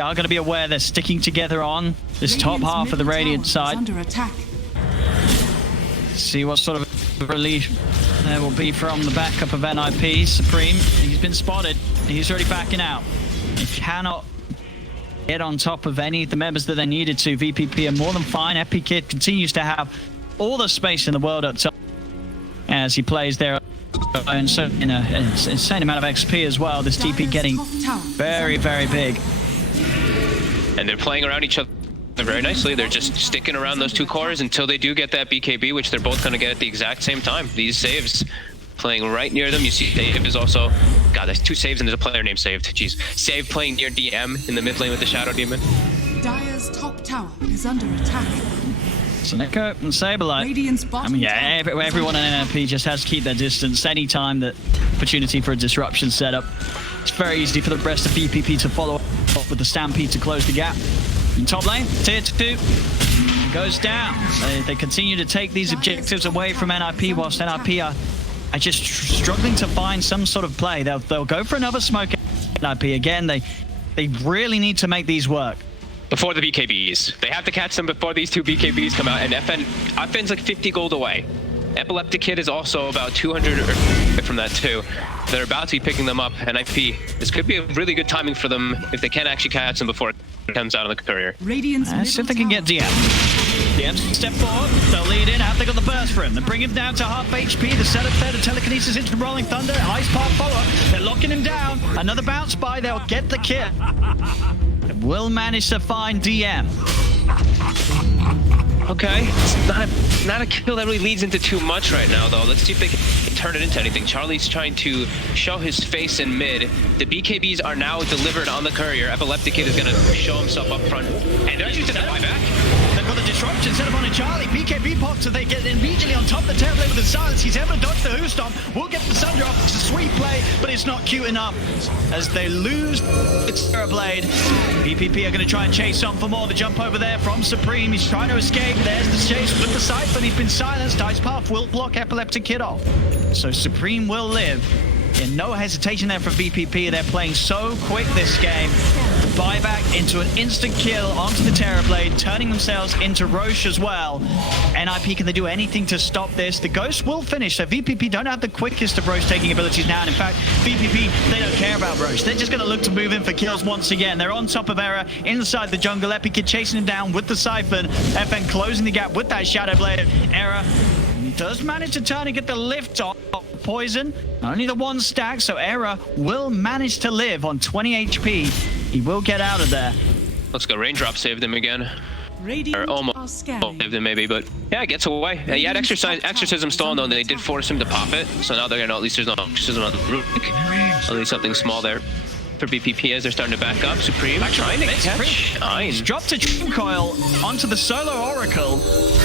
are going to be aware they're sticking together on this top half of the Radiant side. Under attack. See what sort of relief there will be from the backup of NIP. Supreme, he's been spotted. He's already backing out. He cannot get on top of any of the members that they needed to. VPP are more than fine. Epic Kid continues to have all the space in the world up top as he plays there. And so in an insane amount of XP as well. This TP getting very, very big. And they're playing around each other very nicely. They're just sticking around those two cores until they do get that BKB, which they're both going to get at the exact same time. These saves playing right near them. You see Dave is also... God, there's two saves and there's a player named Saved. Jeez. Save playing near DM in the mid lane with the Shadow Demon. Dire's top tower is under attack. Soneko and Saberlight. I mean, yeah, everyone in NLP just has to keep their distance. Anytime that opportunity for a disruption setup, it's very easy for the rest of VPP to follow up with the Stampede to close the gap. In top lane, tier 2 goes down. They continue to take these objectives away from NIP, whilst NIP are just struggling to find some sort of play. They'll go for another smoke. NIP again. They really need to make these work. Before the BKBs. They have to catch them before these two BKBs come out, and FN's like 50 gold away. Epileptic Kid is also about 200 from that too. They're about to be picking them up, and NIP. This could be a really good timing for them if they can actually catch them before it comes out on the courier. Let's see if they can get DM. DM step forward, they'll lead in. Have they got the burst for him? They bring him down to half HP. The setup there, the telekinesis into Rolling Thunder. Ice Path follow-up. They're locking him down. Another bounce by, they'll get the kill. Will manage to find DM. Okay, it's not a kill that really leads into too much right now, though. Let's see if they can turn it into anything. Charlie's trying to show his face in mid. The BKBs are now delivered on the courier. Epileptic Kid is going to show himself up front. And they're actually set up back. They've got the disruption set up on a Charlie. BKB pops, so they get immediately on top of the Terrorblade with the silence. He's able to dodge the Who Stomp. We'll get the Sunder off. It's a sweet play, but it's not cute enough. As they lose its Terrorblade, BPP are going to try and chase on for more. The jump over there from Supreme. He's trying to escape. There's the chase with the Siphon. He's been silenced. Ice Path will block Epileptic Kid off. So Supreme will live. And no hesitation there for VPP. They're playing so quick this game. Buyback into an instant kill onto the Terrorblade, turning themselves into Roche as well. NIP, can they do anything to stop this? The Ghost will finish, so VPP don't have the quickest of Roche taking abilities now. And in fact, VPP, they don't care about Roche. They're just going to look to move in for kills once again. They're on top of Era, inside the jungle. Epikid chasing him down with the Siphon. FN closing the gap with that Shadow Blade. Era does manage to turn and get the lift off. Poison, only the one stack, so Era will manage to live on 20 HP. He will get out of there. Looks like a raindrop saved him again. Radiant Or almost saved him maybe, but yeah, it gets away. He had exorcism stolen though, and they did force him to pop it. So now they're gonna, at least there's no exorcism on the Rubik. At least something small there for VPP as they're starting to back up. Supreme trying to catch Ein. He's dropped a Dream Coil onto the solo Oracle.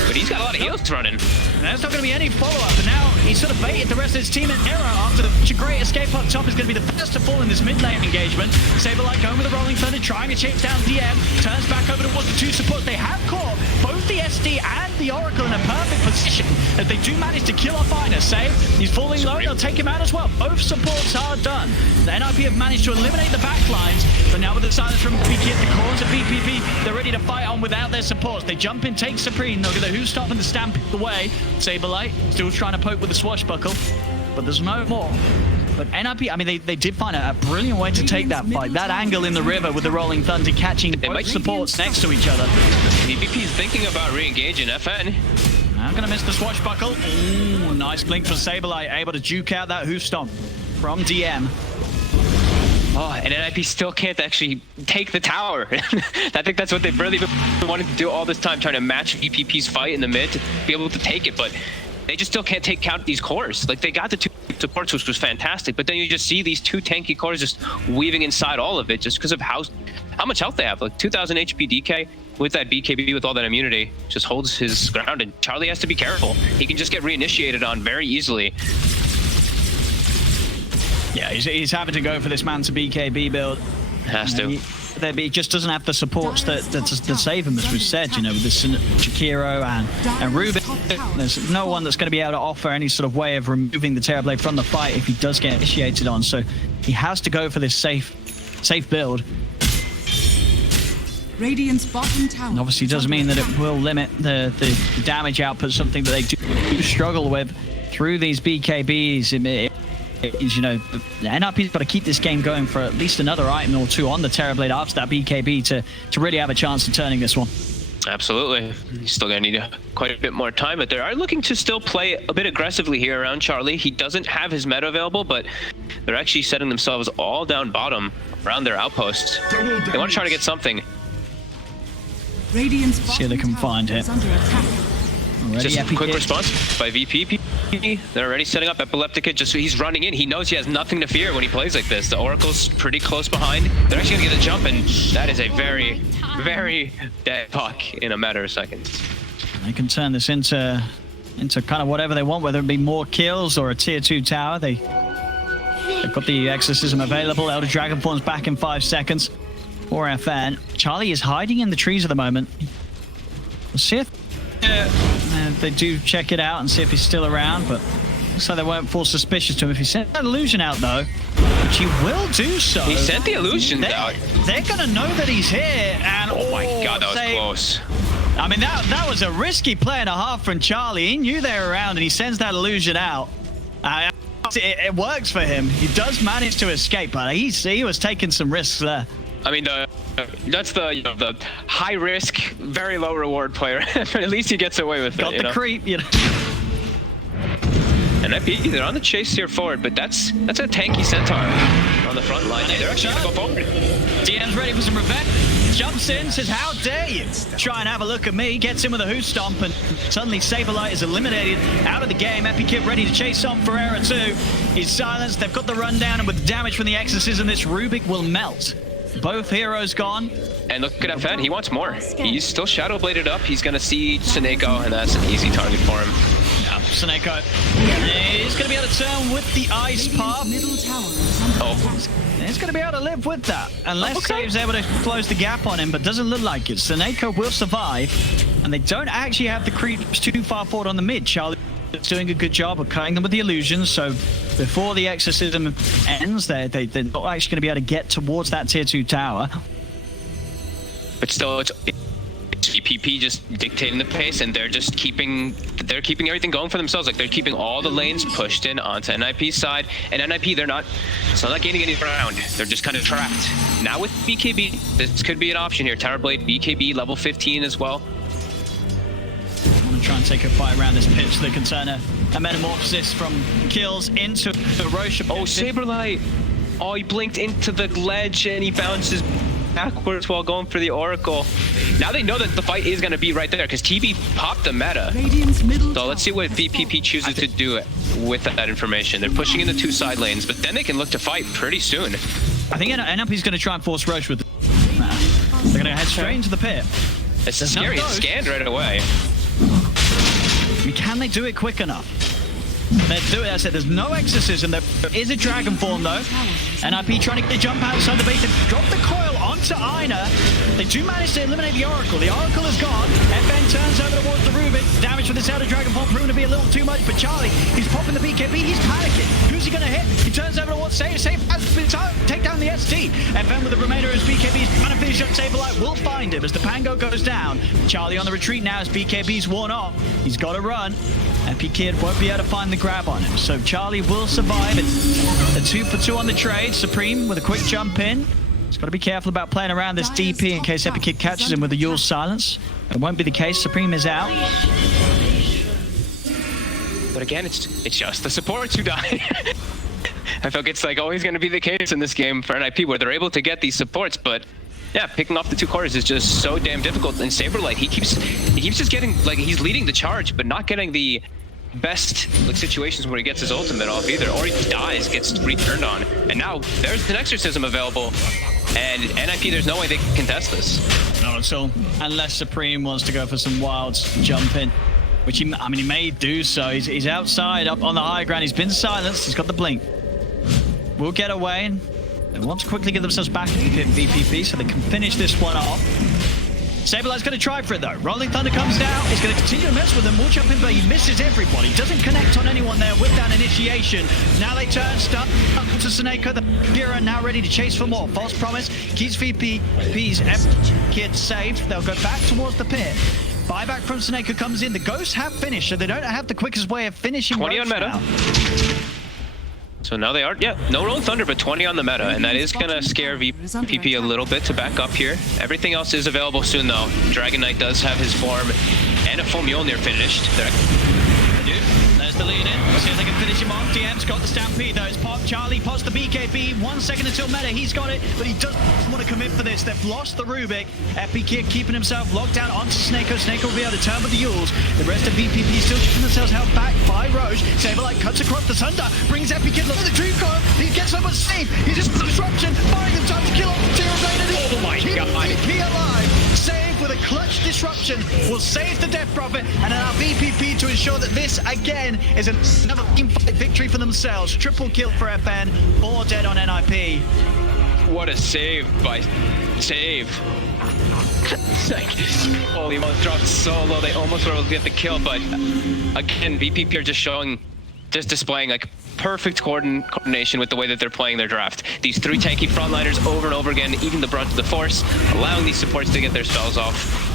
But he's got a lot of heals running. There's not going to be any follow-up, and now he's sort of baited the rest of his team in Era after the great escape up top is going to be the first to fall in this mid-lane engagement. Saberlight going with the Rolling Thunder, trying to chase down DM, turns back over towards the two supports. They have caught both the SD and the Oracle in a perfect position as they do manage to kill off Einer. Save, he's falling low, they'll take him out as well. Both supports are done. The NIP have managed to eliminate the backlines, but now with the silence from PK at the corners of VPP, they're ready to fight on without their supports. They jump in, take Supreme, they'll get the Who Stop and the Stamp away. Saberlight still trying to poke with the Swashbuckle, but there's no more. But NIP, I mean, they did find a brilliant way to take that fight. That angle in the river with the Rolling Thunder catching both supports next to each other. VPP's thinking about re-engaging FN. I'm going to miss the Swashbuckle. Ooh, nice blink for Saberlight, able to juke out that Hoof Stomp from DM. Oh, and NIP still can't actually take the tower. I think that's what they've really been wanting to do all this time, trying to match VPP's fight in the mid to be able to take it, but they just still can't take count these cores. Like, they got the two supports, which was fantastic, but then you just see these two tanky cores just weaving inside all of it just because of how much health they have. Like 2,000 HP DK with that BKB, with all that immunity, just holds his ground, and Charlie has to be careful. He can just get reinitiated on very easily. Yeah, he's having to go for this man to BKB build. Has to. He just doesn't have the supports that save him, as we've said, you know, with this Shakiro and Rubik. There's no one that's going to be able to offer any sort of way of removing the Terrorblade from the fight if he does get initiated on. So he has to go for this safe build. Radiant's bottom tower. And obviously does mean that it will limit the damage output, something that they do struggle with through these BKBs. You know, the NRP's got to keep this game going for at least another item or two on the Terrorblade after that BKB to really have a chance of turning this one. Absolutely. He's still going to need quite a bit more time, but they are looking to still play a bit aggressively here around Charlie. He doesn't have his meta available, but they're actually setting themselves all down bottom around their outposts. They want to try to get something. Radiant's see if they can find it. Just a quick response by VP. They're already setting up Epileptica. Just he's running in. He knows he has nothing to fear when he plays like this. The Oracle's pretty close behind. They're actually going to get a jump, and that is a very, very dead puck in a matter of seconds. They can turn this into kind of whatever they want, whether it be more kills or a tier 2 tower. They've got the Exorcism available. Elder Dragonform's back in 5 seconds. Or FN. Charlie is hiding in the trees at the moment. We'll see if they do check it out and see if he's still around, but looks like they won't fall suspicious to him if he sent that illusion out, though, which he will do so. He sent the illusion out. They're going to know that he's here, and oh my god, that was close. I mean, that was a risky play and a half from Charlie. He knew they were around, and he sends that illusion out. It works for him. He does manage to escape, but he was taking some risks there. I mean, that's the high risk, very low reward player. But at least he gets away with it. Got the creep, you know. And they're on the chase here forward, but that's a tanky Centaur on the front line. They're actually gonna go forward. DM's ready for some revenge. Jumps in, says, "How dare you try and have a look at me?" Gets in with a Hoof Stomp, and suddenly Saberlight is eliminated out of the game. Epikid ready to chase on for Era 2. He's silenced. They've got the rundown, and with the damage from the Exorcism, this Rubik will melt. Both heroes gone. And look at FN, he wants more. He's still Shadow Bladed up. He's gonna see Seneko, and that's an easy target for him. Yeah, Seneko. He's gonna be able to turn with the Ice Path. He's gonna be able to live with that. Unless Save's able to close the gap on him, but doesn't look like it. Seneko will survive. And they don't actually have the creeps too far forward on the mid. Charlie is doing a good job of cutting them with the illusions. So before the exorcism ends, they're not actually going to be able to get towards that tier 2 tower. But still, it's VPP just dictating the pace, and they're keeping everything going for themselves. Like, they're keeping all the lanes pushed in onto NIP's side, and NIP, they're not gaining any ground. They're just kind of trapped. Now with BKB, this could be an option here. Tower Blade, BKB, level 15 as well. I want to try and take a fight around this pitch so they can turn a metamorphosis from kills into the Roche. Oh, Saberlight! Oh, he blinked into the ledge, and he bounces backwards while going for the Oracle. Now they know that the fight is going to be right there because TB popped the meta. So let's see what VPP chooses to do with that information. They're pushing in the 2 side lanes, but then they can look to fight pretty soon. I think NLP's going to try and force Roche with the... They're going to head straight into the pit. It's scary. It's scanned right away. I mean, can they do it quick enough? They're doing it. I said there's no exorcism. There is a dragon form though. NIP trying to get a jump outside the base and drop the coil onto Ina. They do manage to eliminate the Oracle. The Oracle is gone. FN turns over towards the Rubik. Damage from this outer dragon form proving to be a little too much. But Charlie, he's popping the BKB. He's panicking. Who's he going to hit? He turns over towards Save. Save has been take down the ST. FN with the remainder of his BKB is trying to finish up Saberlight. Will find him as the Pango goes down. Charlie on the retreat now as BKB's worn off. He's got to run. Epi Kid won't be able to find the grab on him. So Charlie will survive. It's a 2 for 2 on the trade. Supreme with a quick jump in. He's got to be careful about playing around this DP in case Epi Kid catches him with the Yule's silence. It won't be the case. Supreme is out. But again, it's just the supports who die. I feel like it's like always going to be the case in this game for NIP where they're able to get these supports, but yeah, picking off the 2 cores is just so damn difficult. And Saberlight, he keeps just getting, like, he's leading the charge, but not getting the best like situations where he gets his ultimate off either, or he dies, gets returned on. And now there's an exorcism available, and NIP, there's no way they can contest this. Not at all, unless Supreme wants to go for some wild jump in, which he may do so. He's outside, up on the high ground. He's been silenced. He's got the blink. We'll get away. They want to quickly get themselves back into the VPP so they can finish this one off. Saberlight's going to try for it though. Rolling Thunder comes down. He's going to continue to mess with them. Will jump in, but he misses everybody. Doesn't connect on anyone there with that initiation. Now they turn stuck up to Sneko. The Gira now ready to chase for more. False promise. Keeps VPP's Kid safe. They'll go back towards the pit. Buyback from Sneko comes in. The Ghosts have finished, so they don't have the quickest way of finishing. 20 on meta. Now. So now they are, no Rolling Thunder, but 20 on the meta, and that is going to scare VPP a little bit to back up here. Everything else is available soon, though. Dragon Knight does have his form, and a full Mjolnir finished. There's the lead in. See if they can finish him off. DM's got the Stampede, though. It's pop. Charlie pops the BKB. 1 second until meta. He's got it, but he doesn't want to commit for this. They've lost the Rubik. Epi Kid keeping himself locked down onto Sneko. Sneko will be able to turn with the Yules. The rest of VPP still keeping themselves held back by Roche. Saberlight cuts across the Thunder. Brings Epi Kid. Look at the Dream Coil. He gets so much safe. He just disruption. Buying them time to kill off the Tier of Raiden. Oh my god. VPP alive. Save with a clutch disruption. Will save the Death Prophet. And allow VPP to ensure that this, again, is another team fight victory for themselves. Triple kill for FN. 4 dead on NIP. What a save by Save. Holy, almost dropped so low. They almost were able to get the kill, but again, VPP are just displaying like perfect coordination with the way that they're playing their draft. These 3 tanky frontliners over and over again, eating the brunt of the force, allowing these supports to get their spells off.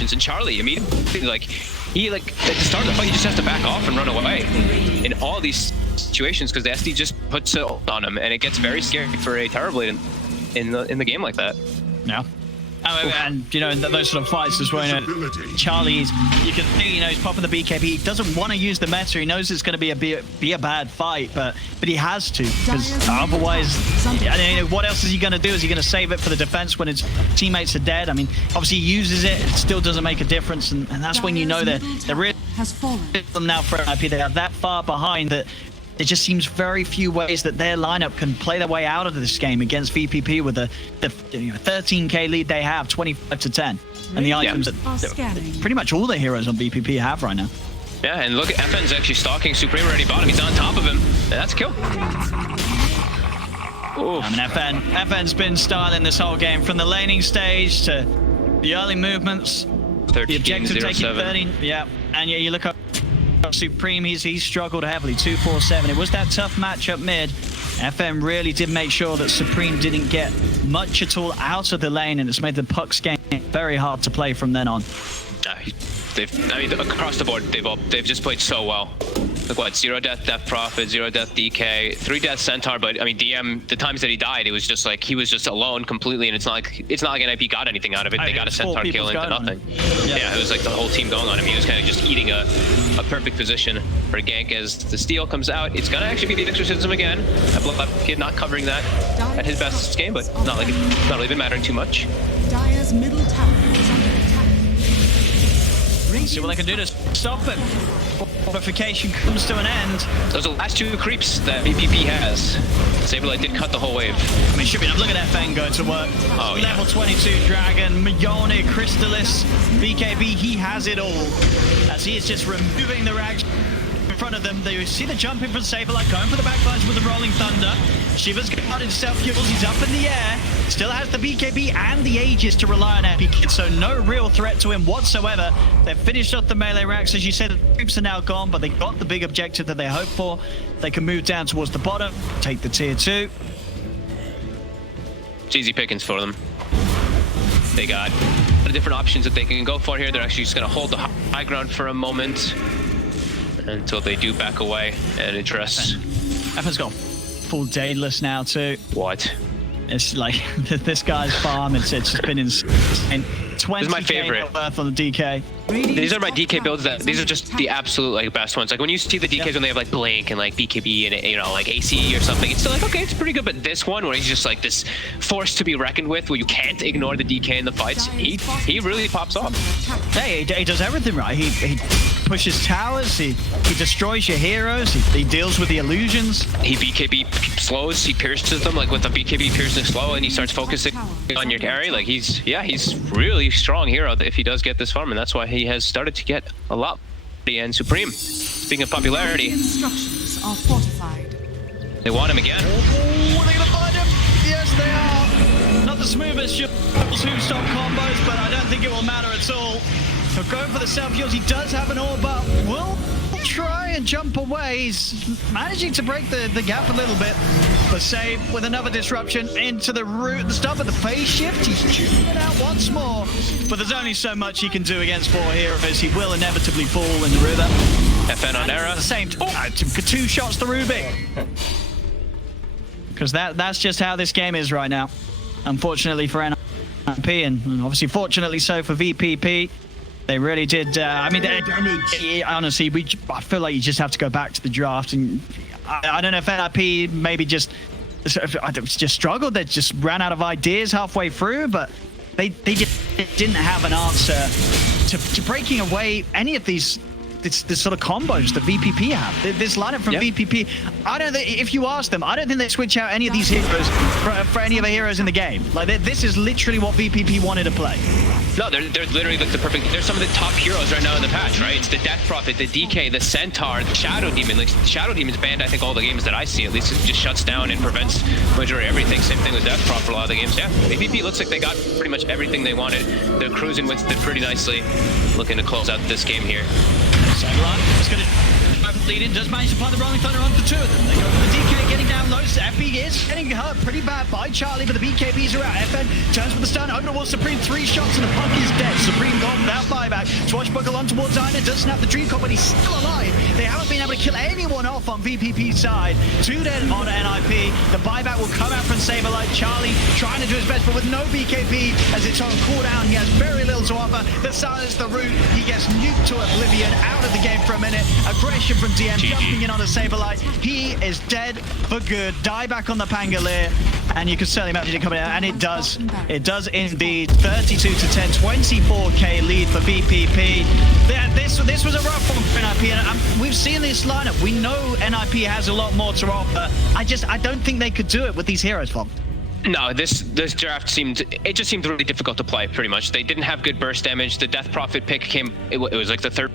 And Charlie immediately, at the start of the fight, he just has to back off and run away in all these situations because the SD just puts it on him, and it gets very scary for a Tower Blade in the game like that. Yeah. And in those sort of fights as well, Charlie's, you can see, he's popping the BKB. He doesn't want to use the meta. He knows it's going to be a bad fight, but he has to, because otherwise, what else is he going to do? Is he going to save it for the defense when his teammates are dead? I mean, obviously he uses it, it still doesn't make a difference, and that's when you know they're really now for IP. They are that far behind that it just seems very few ways that their lineup can play their way out of this game against VPP with the 13k lead they have, 25-10, and the items that pretty much all the heroes on VPP have right now. Yeah, and look, FN's actually stalking Supreme already bottom. He's on top of him, and that's a kill. Oof. I mean, FN's been styling this whole game from the laning stage to the early movements. 13, the objective 0, taking 7. 13, and you look up Supreme, he's struggled heavily, 2-4-7. It was that tough matchup mid. FM really did make sure that Supreme didn't get much at all out of the lane, and it's made the Puck's game very hard to play from then on. Across the board, they've just played so well. Like what, 0 death, Death Prophet, 0 death DK, 3 death Centaur, but I mean DM, the times that he died, it was just like he was just alone completely, and it's not like NIP got anything out of it. They got a Centaur kill into nothing. Yeah, it was like the whole team going on him. He was kind of just eating a perfect position for a gank. As the steal comes out, it's gonna actually be the Exorcism again. Kid not covering that at his best game, but not really been mattering too much. Dire's middle tower is under attack. See what they can do to stop him. Fortification comes to an end. Those are the last 2 creeps that VP has. Saberlight did cut the whole wave. I mean, should be enough. Look at that Fang going to work. Oh, Level 22 Dragon, Mione, Crystalis, BKB, he has it all. As he is just removing the rags in front of them. They see the jump in from Saberlight, going for the backlines with the Rolling Thunder. Shiva's got himself fuels, he's up in the air. Still has the BKB and the Aegis to rely on Epi Kid, so no real threat to him whatsoever. They've finished off the melee racks. As you said, the troops are now gone, but they got the big objective that they hoped for. They can move down towards the bottom, take the tier 2. It's easy pickings for them. They got the different options that they can go for here. They're actually just going to hold the high ground for a moment until they do back away and address. FN's got full Daedalus now too. What? It's like this guy's farm. It's just been insane. 20 This is my favorite. Worth on the DK. These are my DK builds. These are just the absolute like best ones. Like when you see the DKs when they have like Blink and like BKB and like AC or something, it's still like okay, it's pretty good. But this one where he's just like this force to be reckoned with, where you can't ignore the DK in the fights, he really pops off. Hey, he does everything right. He pushes towers. He destroys your heroes. He deals with the illusions. He BKB slows. He pierces them like with the BKB piercing slow, and he starts focusing on your carry. Like he's really strong hero if he does get this farm, and that's why he has started to get a lot. And Supreme, speaking of popularity, Structures are fortified. they want him again. Oh, are they gonna find him? Yes, they are. Not the smoothest two-stop combos, but I don't think it will matter at all. So going for the self-heals, he does have an orb, but will try and jump away. He's managing to break the gap a little bit. But save with another disruption into the root, the start of the phase shift. He's tuning it out once more. But there's only so much he can do against 4 heroes. He will inevitably fall in the river. FN on Era. At the same time, 2 shots to Rubik. Because that's just how this game is right now. Unfortunately for NIP, and obviously fortunately so for VPP. They really did. I mean, honestly, I feel like you just have to go back to the draft, and I don't know if NIP maybe just struggled. They just ran out of ideas halfway through, but they just didn't have an answer to breaking away any of these. This sort of combos that VPP have. This lineup from VPP, I don't think, if you ask them, I don't think they switch out any of these heroes for any of the heroes in the game. Like, this is literally what VPP wanted to play. No, they're literally like the perfect. They're some of the top heroes right now in the patch, right? It's the Death Prophet, the DK, the Centaur, the Shadow Demon. Like Shadow Demon's banned, I think, all the games that I see. At least it just shuts down and prevents majority of everything. Same thing with Death Prophet for a lot of the games. Yeah, VPP looks like they got pretty much everything they wanted. They're cruising with it pretty nicely, looking to close out this game here. Sablon is going to lead in, does manage to find the Rolling Thunder onto 2 of them. They go for the DK getting down low. Epi is getting hurt pretty bad by Charlie, but the BKBs are out. FN turns with the stun over towards Supreme. 3 shots and the Punk is dead. Supreme gone without buyback. Swashbuckle on towards Ina, does snap the Dream Core, but he's still alive. They haven't been able to kill anyone off on VPP's side. 2 dead on NIP. The buyback will come out from Saberlight. Charlie trying to do his best, but with no BKB as it's on cooldown, he has very little to offer. The silence, the root, he gets nuked to oblivion, out of the game for a minute. Aggression from DM, jumping in on a Saberlight. He is dead for good. Die back on the Pangolier, and you can certainly imagine it coming out, and it does. It does indeed. 32 to 10, 24k lead for VPP. This was a rough one for NIP, and we've seen this lineup. We know NIP has a lot more to offer. I don't think they could do it with these heroes, Bob. No, this draft seemed really difficult to play. Pretty much, they didn't have good burst damage. The Death Prophet pick came. It was like the third.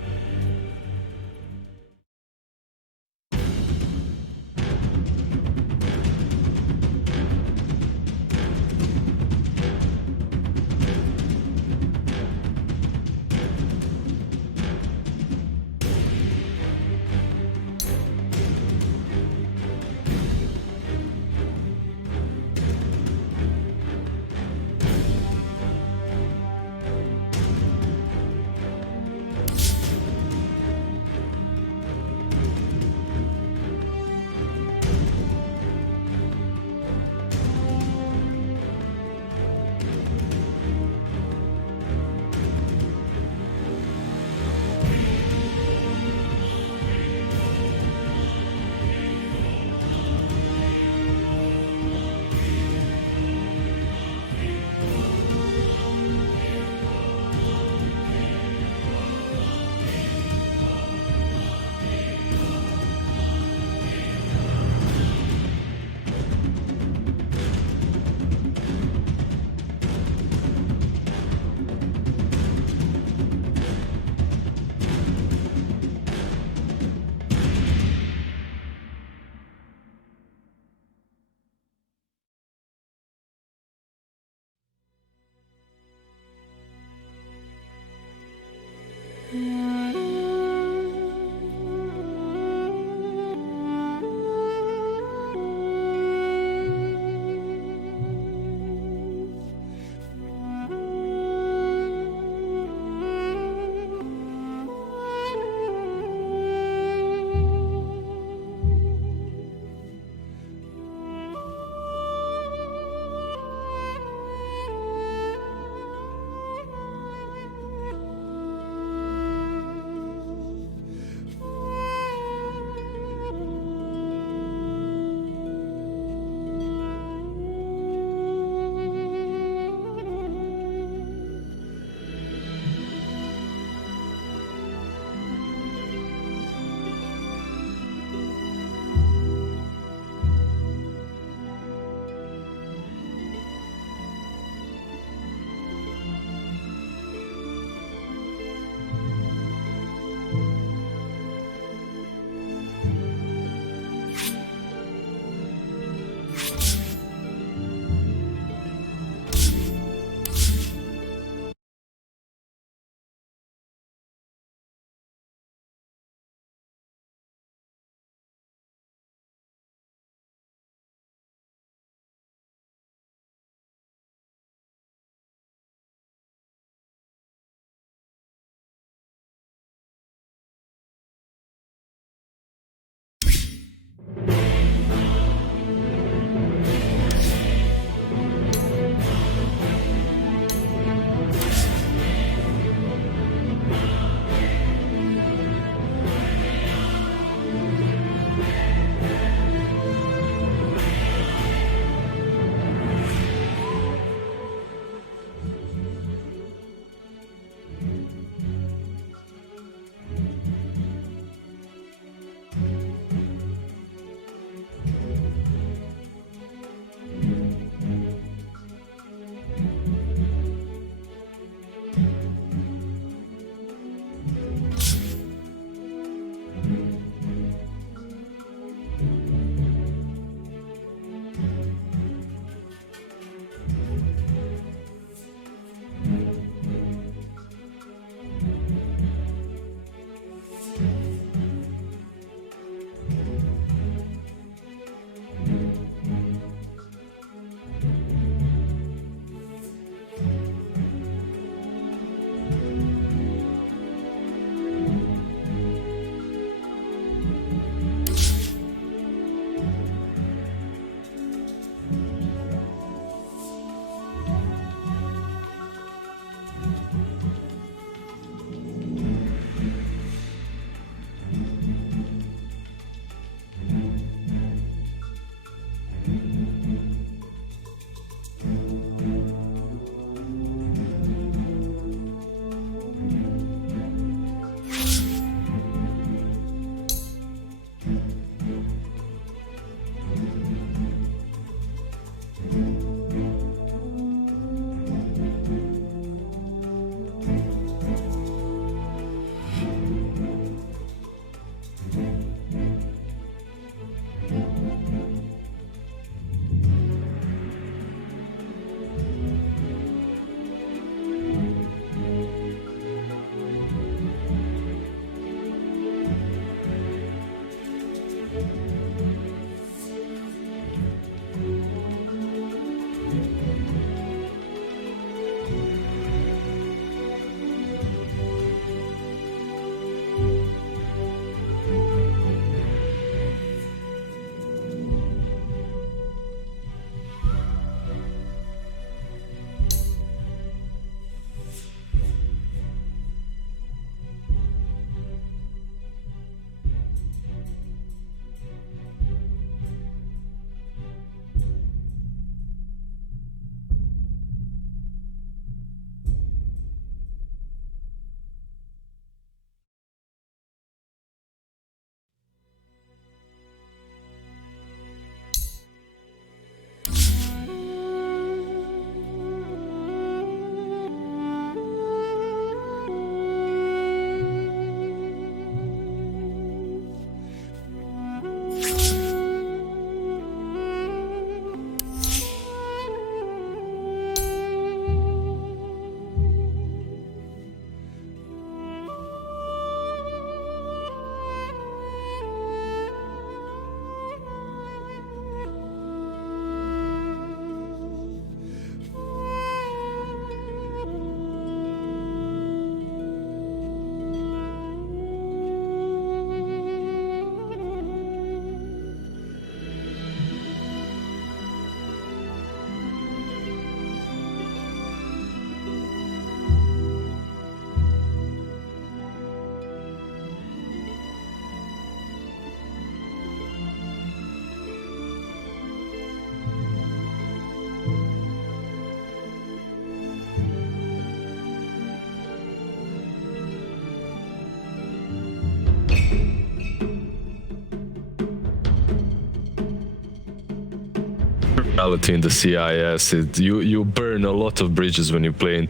reality in the CIS, you burn a lot of bridges when you play in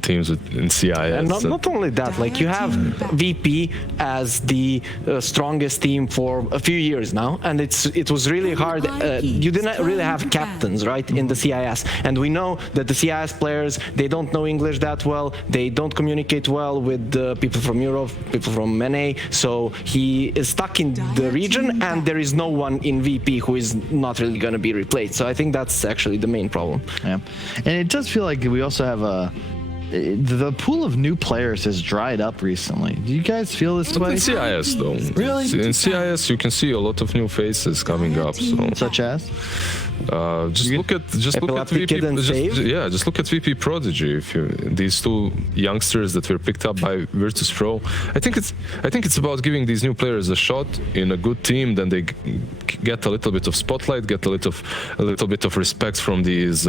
teams in CIS. And not only that, like you have VP as the strongest team for a few years now, and it was really hard. You didn't really have captains, right, in the CIS, and we know that the CIS players, they don't know English that well, they don't communicate well with people from Europe, people from NA, so he is stuck in the region, and there is no one in VP who is not really going to be replaced. So I think that's actually the main problem. Yeah, and it does feel like we also have the pool of new players has dried up recently. Do you guys feel this way? In CIS though, really? In CIS you can see a lot of new faces coming up. So. Such as? Just look at Vp.Prodigy. If these two youngsters that were picked up by Virtus.Pro, I think it's about giving these new players a shot in a good team. Then they get a little bit of spotlight, get a little bit of respect from these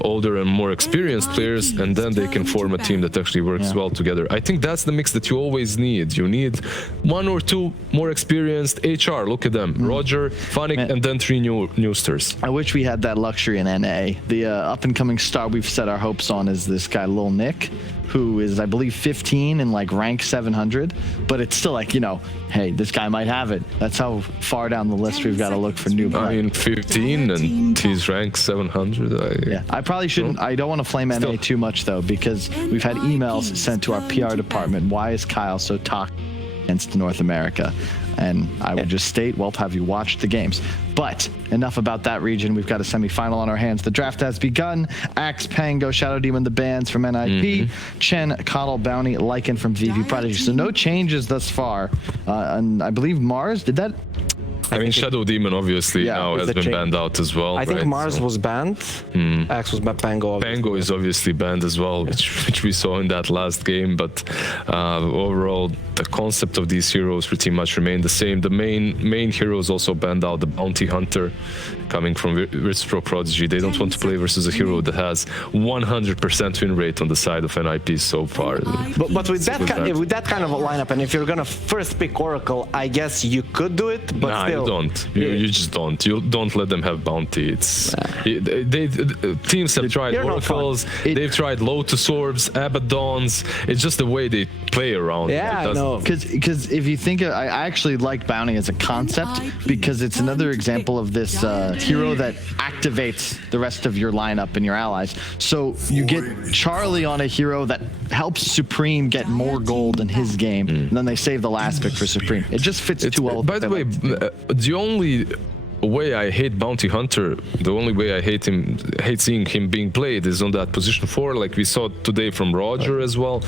older and more experienced players, and then they can form a team that actually works well together. I think that's the mix that you always need. You need one or two more experienced HR. Look at them, Roger, Funnick, and then three newsters. I wish we had that luxury in NA. The up-and-coming star we've set our hopes on is this guy, Lil Nick, who is, I believe, 15 in like rank 700. But it's still like, you know, hey, this guy might have it. That's how far down the list we've got to look for new players. I mean, 15 and he's ranked 700. I probably shouldn't. I don't want to flame NA too much, though, because we've had emails sent to our PR department. Why is Kyle so toxic against North America? And I would just state, well, have you watched the games? But enough about that region. We've got a semifinal on our hands. The draft has begun. Axe, Pango, Shadow Demon, the bands from NIP, Chen, Coddle, Bounty, Lycan from Vp.Prodigy. So no changes thus far. And I believe Mars, did that? I mean, Shadow Demon obviously now has been banned out as well. I think Mars was banned. Axe was banned. Pango. Pango is obviously banned as well, which we saw in that last game. But overall, the concept of these heroes pretty much remained the same. The main heroes also banned out. The Bounty Hunter, coming from Vp.Prodigy. They don't want to play versus a hero that has 100% win rate on the side of NIP so far. But with that kind of a lineup, and if you're gonna first pick Oracle, I guess you could do it. But still, you don't. You just don't. You don't let them have Bounty. It's teams have tried Oracles. They've tried Lotus Orbs, Abaddons. It's just the way they play around. Yeah, no. Because if you think, I actually like Bounty as a concept because it's another example of this hero that activates the rest of your lineup and your allies. So you get Charlie on a hero that helps Supreme get more gold in his game, and then they save the last pick for Supreme. It just fits too well. By the way, the only way I hate Bounty Hunter, the only way I hate seeing him being played is on that position 4, like we saw today from Roger as well.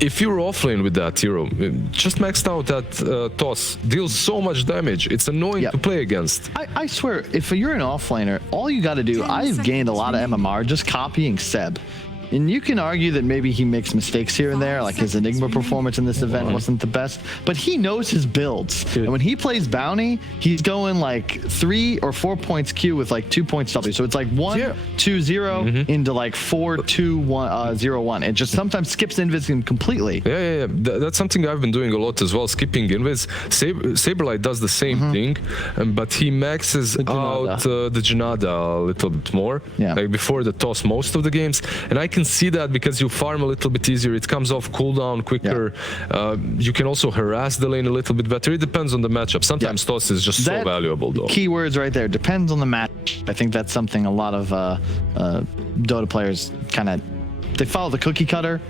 If you're offlane with that hero, just maxed out that toss, deals so much damage. It's annoying to play against. I swear, if you're an offlaner, all you got to do, I've gained a lot of MMR just copying Seb. And you can argue that maybe he makes mistakes here and there, like his Enigma performance in this event wasn't the best, but he knows his builds. And when he plays Bounty, he's going like 3 or 4 points Q with like 2 points W. So it's like 1, 2, 0 into like 4, 2, 1, 0, 1. It just sometimes skips invis completely. Yeah. That's something I've been doing a lot as well, skipping invis. Saberlight does the same thing, but he maxes out the Janada a little bit more, like before the toss most of the games. And I can see that because you farm a little bit easier, it comes off cooldown quicker. You can also harass the lane a little bit better. It depends on the matchup. Sometimes toss is just so valuable though. Keywords right there, depends on the match. I think that's something a lot of Dota players they follow the cookie cutter,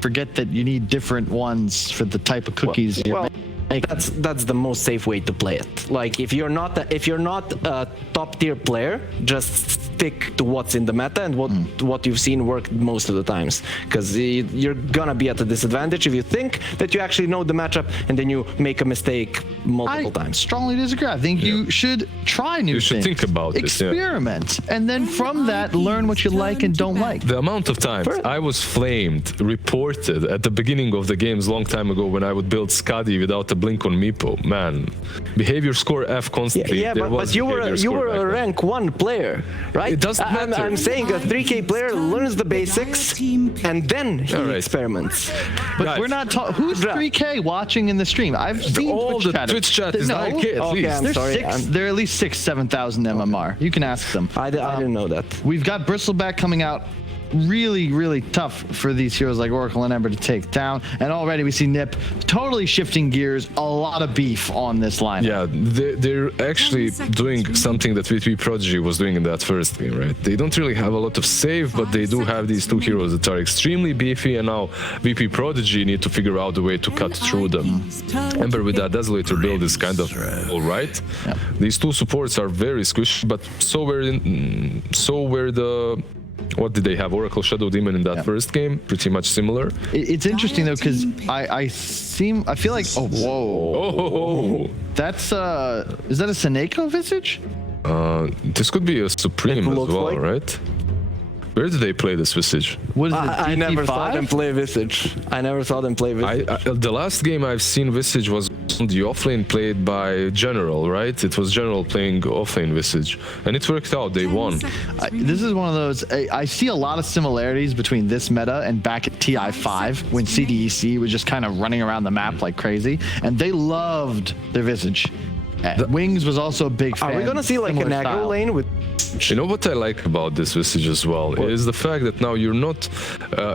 forget that you need different ones for the type of cookies you're making. That's the most safe way to play it. Like if you're not a top tier player, just stick to what's in the meta and what you've seen work most of the times, because you're gonna be at a disadvantage if you think that you actually know the matchup and then you make a mistake multiple times. Strongly disagree. I think you should try new things. You should think about it. Experiment, and then from that learn what you like and don't like. The amount of times I was flamed, reported at the beginning of the games long time ago when I would build Skadi without a blink on Meepo. Man, behavior score F constantly. Yeah, There but was you behavior were score a back then. rank 1 player, right? It doesn't matter. I'm saying a 3K player learns the basics and then he All right. experiments. But Guys. we're not talking. Who's 3K watching in the stream? I've seen All Twitch the chat. Twitch chat is No. 9K at Okay, least. I'm They're sorry. They're at least 7,000 MMR. You can ask them. I didn't know that. We've got Bristleback coming out. Really tough for these heroes like Oracle and Ember to take down. And already we see Nip totally shifting gears. A lot of beef on this lineup. Yeah, they're actually doing something that Vp.Prodigy was doing in that first game, right? They don't really have a lot of save, but they do have these two heroes that are extremely beefy, and now Vp.Prodigy need to figure out a way to cut through them. Ember with that Desolator build is kind of alright. Yeah. These two supports are very squishy, but so were the... What did they have? Oracle Shadow Demon in that first game? Pretty much similar. It's interesting though, because I feel like, oh, whoa. Oh! That's, is that a Seneko Visage? This could be a Supreme as looks well, like. right? Where did they play this Visage? What is it, I never saw DT5? them play Visage. I never saw them play Visage. The last game I've seen Visage was on the offlane played by General, right? It was General playing offlane Visage, and it worked out. They won. This is one of those, I see a lot of similarities between this meta and back at TI5 when CDEC was just kind of running around the map like crazy, and they loved their Visage. Wings was also a big fan. Are we gonna see like an similar aggro style. lane with? You know what I like about this Visage as well is the fact that now you're not,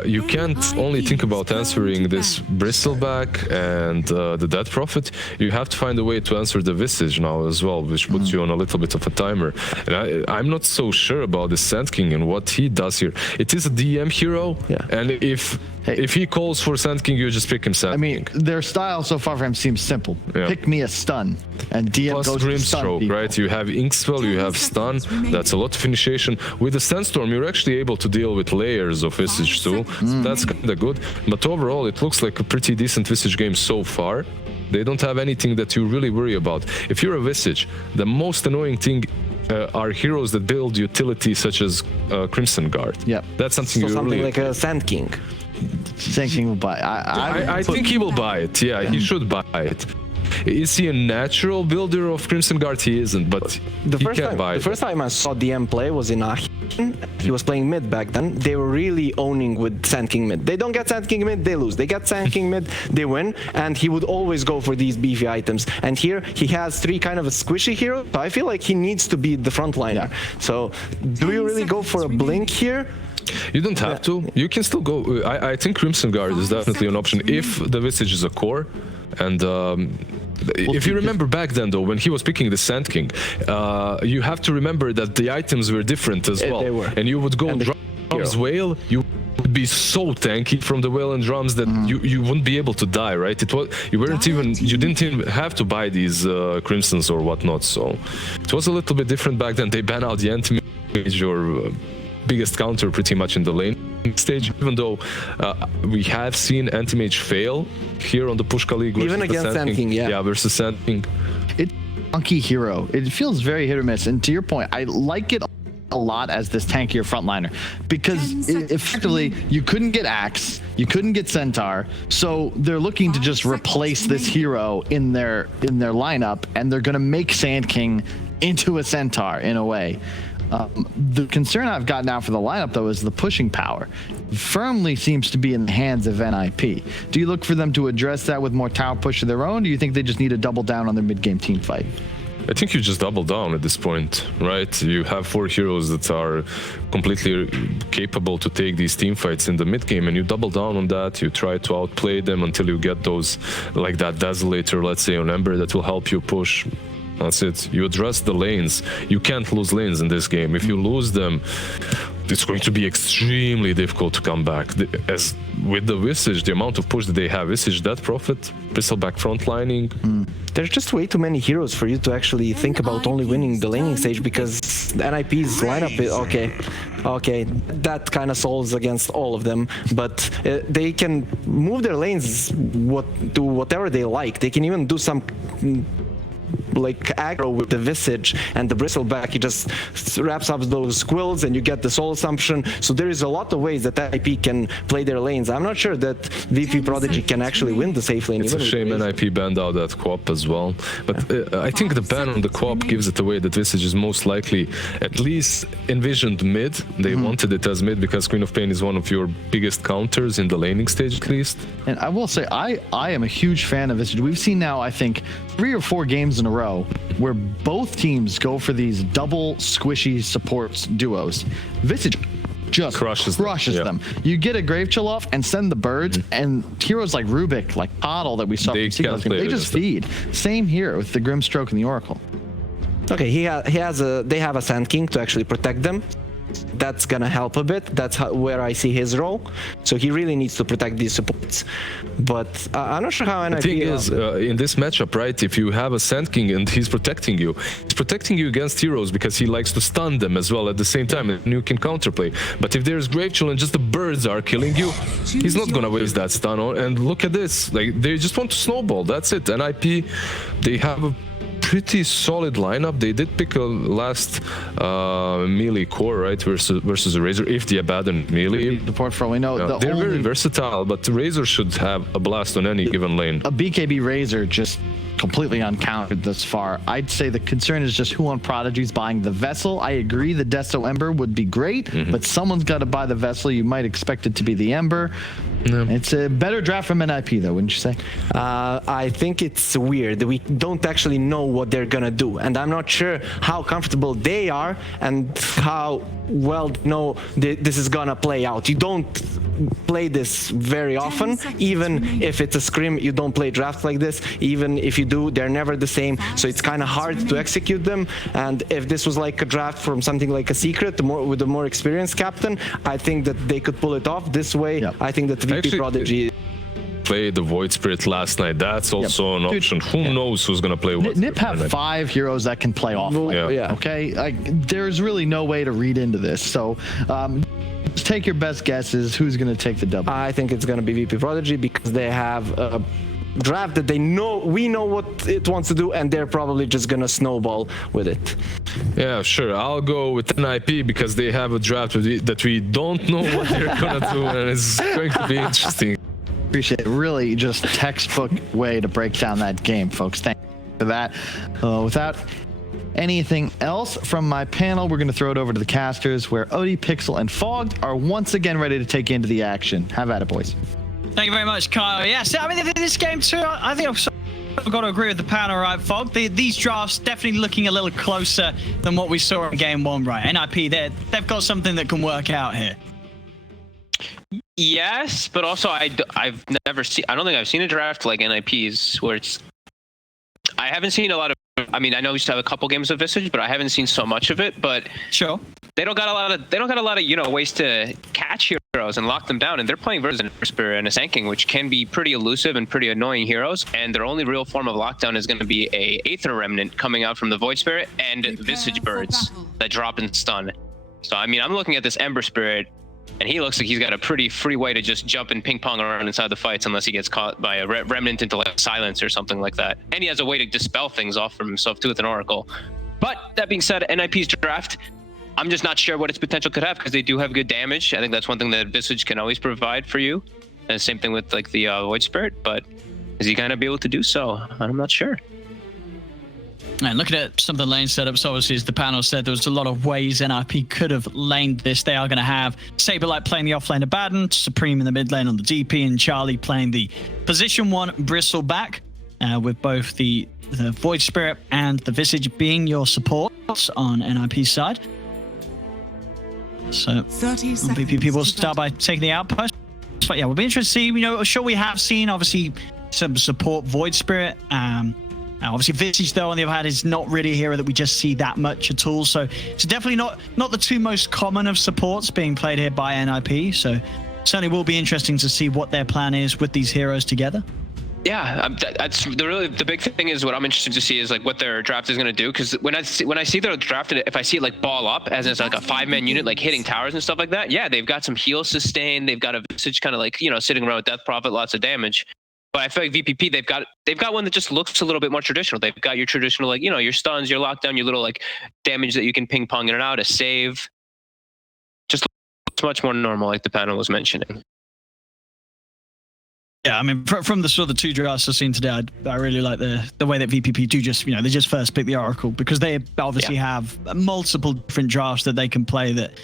you can't only think about answering this Bristleback and the Dead Prophet. You have to find a way to answer the Visage now as well, which puts you on a little bit of a timer. And I'm not so sure about the Sand King and what he does here. It is a DM hero, and if he calls for Sand King, you just pick him Sand I mean, King. their style so far for him seems simple. Yeah. Pick me a stun, and DM Plus goes to stun Grimstroke, people. right? You have Inkspell, you have Stun. That's a lot of initiation. With the Sandstorm, you're actually able to deal with layers of Visage too. So that's kind of good. But overall, it looks like a pretty decent Visage game so far. They don't have anything that you really worry about. If you're a Visage, the most annoying thing are heroes that build utility such as Crimson Guard. Yeah. That's something So you something really... like a Sand King. Thinking about I think he will buy it. Yeah, he should buy it. Is he a natural builder of Crimson Guard? He isn't, but The he first can time, buy the it. first time I saw DM play was in Aachen. He was playing mid back then. They were really owning with Sand King mid. They don't get Sand King mid, they lose. They get Sand King mid, they win. And he would always go for these beefy items. And here he has three kind of a squishy hero. So I feel like he needs to be the frontliner. So do you really go for a blink here? You don't have to. You can still go. I think Crimson Guard is definitely an option if the Visage is a core. And if you remember back then, though, when he was picking the Sand King, you have to remember that the items were different as well. They were. And you would go And the drums hero. whale. You would be so tanky from the whale and drums that you wouldn't be able to die, right? You didn't even have to buy these Crimsons or whatnot. So it was a little bit different back then. They banned out the anti-mage or biggest counter pretty much in the lane stage, even though we have seen anti-mage fail here on the Pushka League. Even versus the against Sand King, yeah. Yeah, versus Sand King. It's a funky hero. It feels very hit or miss. And to your point, I like it a lot as this tankier frontliner because effectively you couldn't get Axe, you couldn't get Centaur, so they're looking to just replace this hero in their lineup, and they're going to make Sand King into a Centaur in a way. The concern I've got now for the lineup, though, is the pushing power. Firmly seems to be in the hands of NIP. Do you look for them to address that with more tower push of their own? Do you think they just need to double down on their mid-game team fight? I think you just double down at this point, right? You have 4 heroes that are completely capable to take these team fights in the mid game, and you double down on that. You try to outplay them until you get those, like that Desolator, let's say, on Ember that will help you push. That's it. You address the lanes. You can't lose lanes in this game. If you lose them, it's going to be extremely difficult to come back. As with the Visage, the amount of push that they have, Visage, Dead Prophet, Bristleback frontlining. There's just way too many heroes for you to actually think about only winning the laning stage, because NIP's lineup is okay, that kind of solves against all of them, but they can move their lanes do whatever they like. They can even do some like aggro with the Visage and the Bristleback. He just wraps up those Squills and you get the Soul Assumption. So there is a lot of ways that NIP can play their lanes. I'm not sure that Vp.Prodigy can actually win the safe lane. It's a shame NIP banned out that co-op as well. But I think the ban on the co-op gives it away that Visage is most likely at least envisioned mid. They wanted it as mid because Queen of Pain is one of your biggest counters in the laning stage at least. And I will say, I am a huge fan of Visage. We've seen now, I think, 3 or 4 games in a row where both teams go for these double squishy supports duos. Visage just crushes them. You get a Grave Chill off and send the birds, and heroes like Rubik, like Poddle that we saw from Seagulls, they just feed. Same here with the Grimstroke and the Oracle. Okay, they have a Sand King to actually protect them. That's gonna help a bit. That's where I see his role. So he really needs to protect these supports. But I'm not sure how NIP... The thing is, in this matchup, right, if you have a Sand King and he's protecting you against heroes because he likes to stun them as well at the same time, and you can counterplay. But if there's Grave Chill and just the birds are killing you, he's not gonna waste that stun on. And look at this, like, they just want to snowball. That's it. NIP, they have a pretty solid lineup. They did pick a last melee core, right, versus a Razor, if they abandon melee. The portfolio, no, they're very versatile, but the Razor should have a blast on any given lane. A BKB Razor just completely uncountered thus far. I'd say the concern is just who on Prodigy is buying the Vessel. I agree the Deso Ember would be great, but someone's got to buy the Vessel. You might expect it to be the Ember. It's a better draft from NIP though, wouldn't you say? I think it's weird. We don't actually know what they're gonna do, and I'm not sure how comfortable they are and how well this is gonna play out. You don't play this very often. Even if it's a scrim, you don't play drafts like this. Even if you do, they're never the same. So it's kind of hard to execute them. And if this was like a draft from something like a Secret, with a more experienced captain, I think that they could pull it off. This way, I think that Vp.Prodigy play the Void Spirit last night. That's also an option. Who knows who's gonna play what? Nip have 5 heroes that can play off. Okay, there's really no way to read into this. So just take your best guesses. Who's gonna take the double? I think it's gonna be Vp.Prodigy because they have a draft that we know what it wants to do, and they're probably just gonna snowball with it. Yeah, sure. I'll go with NIP because they have a draft that we don't know what they're gonna do, and it's going to be interesting. Appreciate it. Really just textbook way to break down that game, folks. Thank you for that. Without anything else from my panel, we're going to throw it over to the casters, where Odie, Pixel, and Fogged are once again ready to take into the action. Have at it, boys. Thank you very much, Kyle. Yes, I mean, this game too, I think I've got to agree with the panel, right, Fog? These drafts definitely looking a little closer than what we saw in game 1, right? NIP, they've got something that can work out here. Yes, but also I've never seen. I don't think I've seen a draft like NIP's where it's. I haven't seen a lot of. I mean, I know we used to have a couple games of Visage, but I haven't seen so much of it. But sure, they don't got a lot of ways to catch heroes and lock them down, and they're playing versus Ember Spirit and a Sand King, which can be pretty elusive and pretty annoying heroes. And their only real form of lockdown is going to be a Aether Remnant coming out from the Void Spirit and Visage Birds that drop and stun. So I mean, I'm looking at this Ember Spirit. And he looks like he's got a pretty free way to just jump and ping pong around inside the fights unless he gets caught by a remnant into like silence or something like that. And he has a way to dispel things off from himself too with an Oracle. But that being said, NIP's draft, I'm just not sure what its potential could have because they do have good damage. I think that's one thing that Visage can always provide for you. And same thing with like the Void Spirit, but is he gonna be able to do so? I'm not sure. And looking at some of the lane setups, obviously, as the panel said, there was a lot of ways NIP could have laned this. They are going to have Saberlight playing the offlane Abaddon, Supreme in the mid lane on the DP, and Charlie playing the position 1 Bristleback, with both the Void Spirit and the Visage being your supports on NIP's side. So, VP people start by taking the outpost. But yeah, we'll be interested to see. Sure, we have seen, obviously, some support Void Spirit. Obviously, Visage, though, on the other hand, is not really a hero that we just see that much at all. So it's definitely not the 2 most common of supports being played here by NIP. So certainly will be interesting to see what their plan is with these heroes together. Yeah, that's the big thing is what I'm interested to see is like what their draft is going to do. Because when I see they're drafted, if I see it like ball up as it's like a 5-man unit, like hitting towers and stuff like that, yeah, they've got some heal sustain. They've got a Visage kind of like, sitting around with Death Prophet, lots of damage. But I feel like VPP, they've got one that just looks a little bit more traditional. They've got your traditional, like, you know, your stuns, your lockdown, your little like damage that you can ping pong in and out, a save. Just looks much more normal, like the panel was mentioning. Yeah, I mean, from the sort of the two drafts I've seen today, I really like the way that VPP do just, you know, they just first pick the Oracle, because they obviously have multiple different drafts that they can play that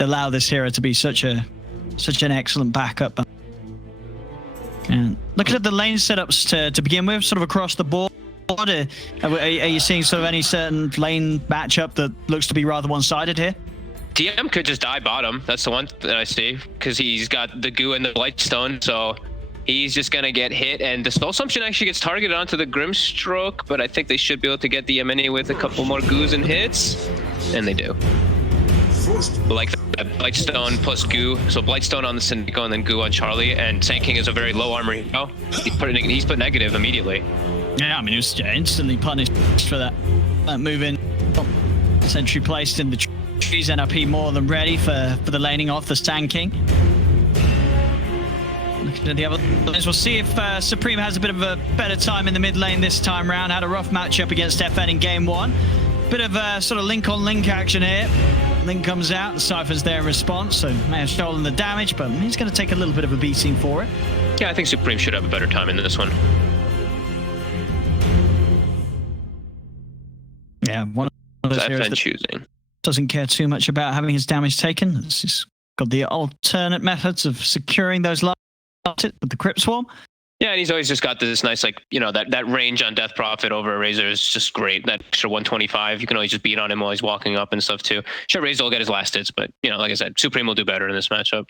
allow this hero to be such an excellent backup. And looking at the lane setups to begin with, sort of across the board, are you seeing sort of any certain lane matchup that looks to be rather one-sided here? DM could just die bottom. That's the one that I see, because he's got the goo and the Blightstone, so he's just going to get hit, and the Soul Assumption actually gets targeted onto the Grimstroke, but I think they should be able to get the Mini with a couple more goos and hits, and they do. Like that Blightstone plus goo, so Blightstone on the Syndico and then goo on Charlie, and Sand King is a very low armor hero. He's put negative immediately. Yeah, I mean, he was instantly punished for that move in. Sentry placed in the trees, NRP more than ready for the laning off the Sand King. Looking at the other lanes, we'll see if Supreme has a bit of a better time in the mid lane this time round. Had a rough matchup against FN in game 1. Bit of sort of link on link action here. Link comes out and Cypher's there in response, so may have stolen the damage, but he's going to take a little bit of a beating for it. Yeah, I think Supreme should have a better time in this one. Yeah, one of those heroes that choosing doesn't care too much about having his damage taken. He's got the alternate methods of securing those last with the Crypt Swarm. Yeah, and he's always just got this nice, like, you know, that range on Death Prophet over a Razor is just great. That extra 125, you can always just beat on him while he's walking up and stuff too. Sure, Razor will get his last hits, but, you know, like I said, Supreme will do better in this matchup.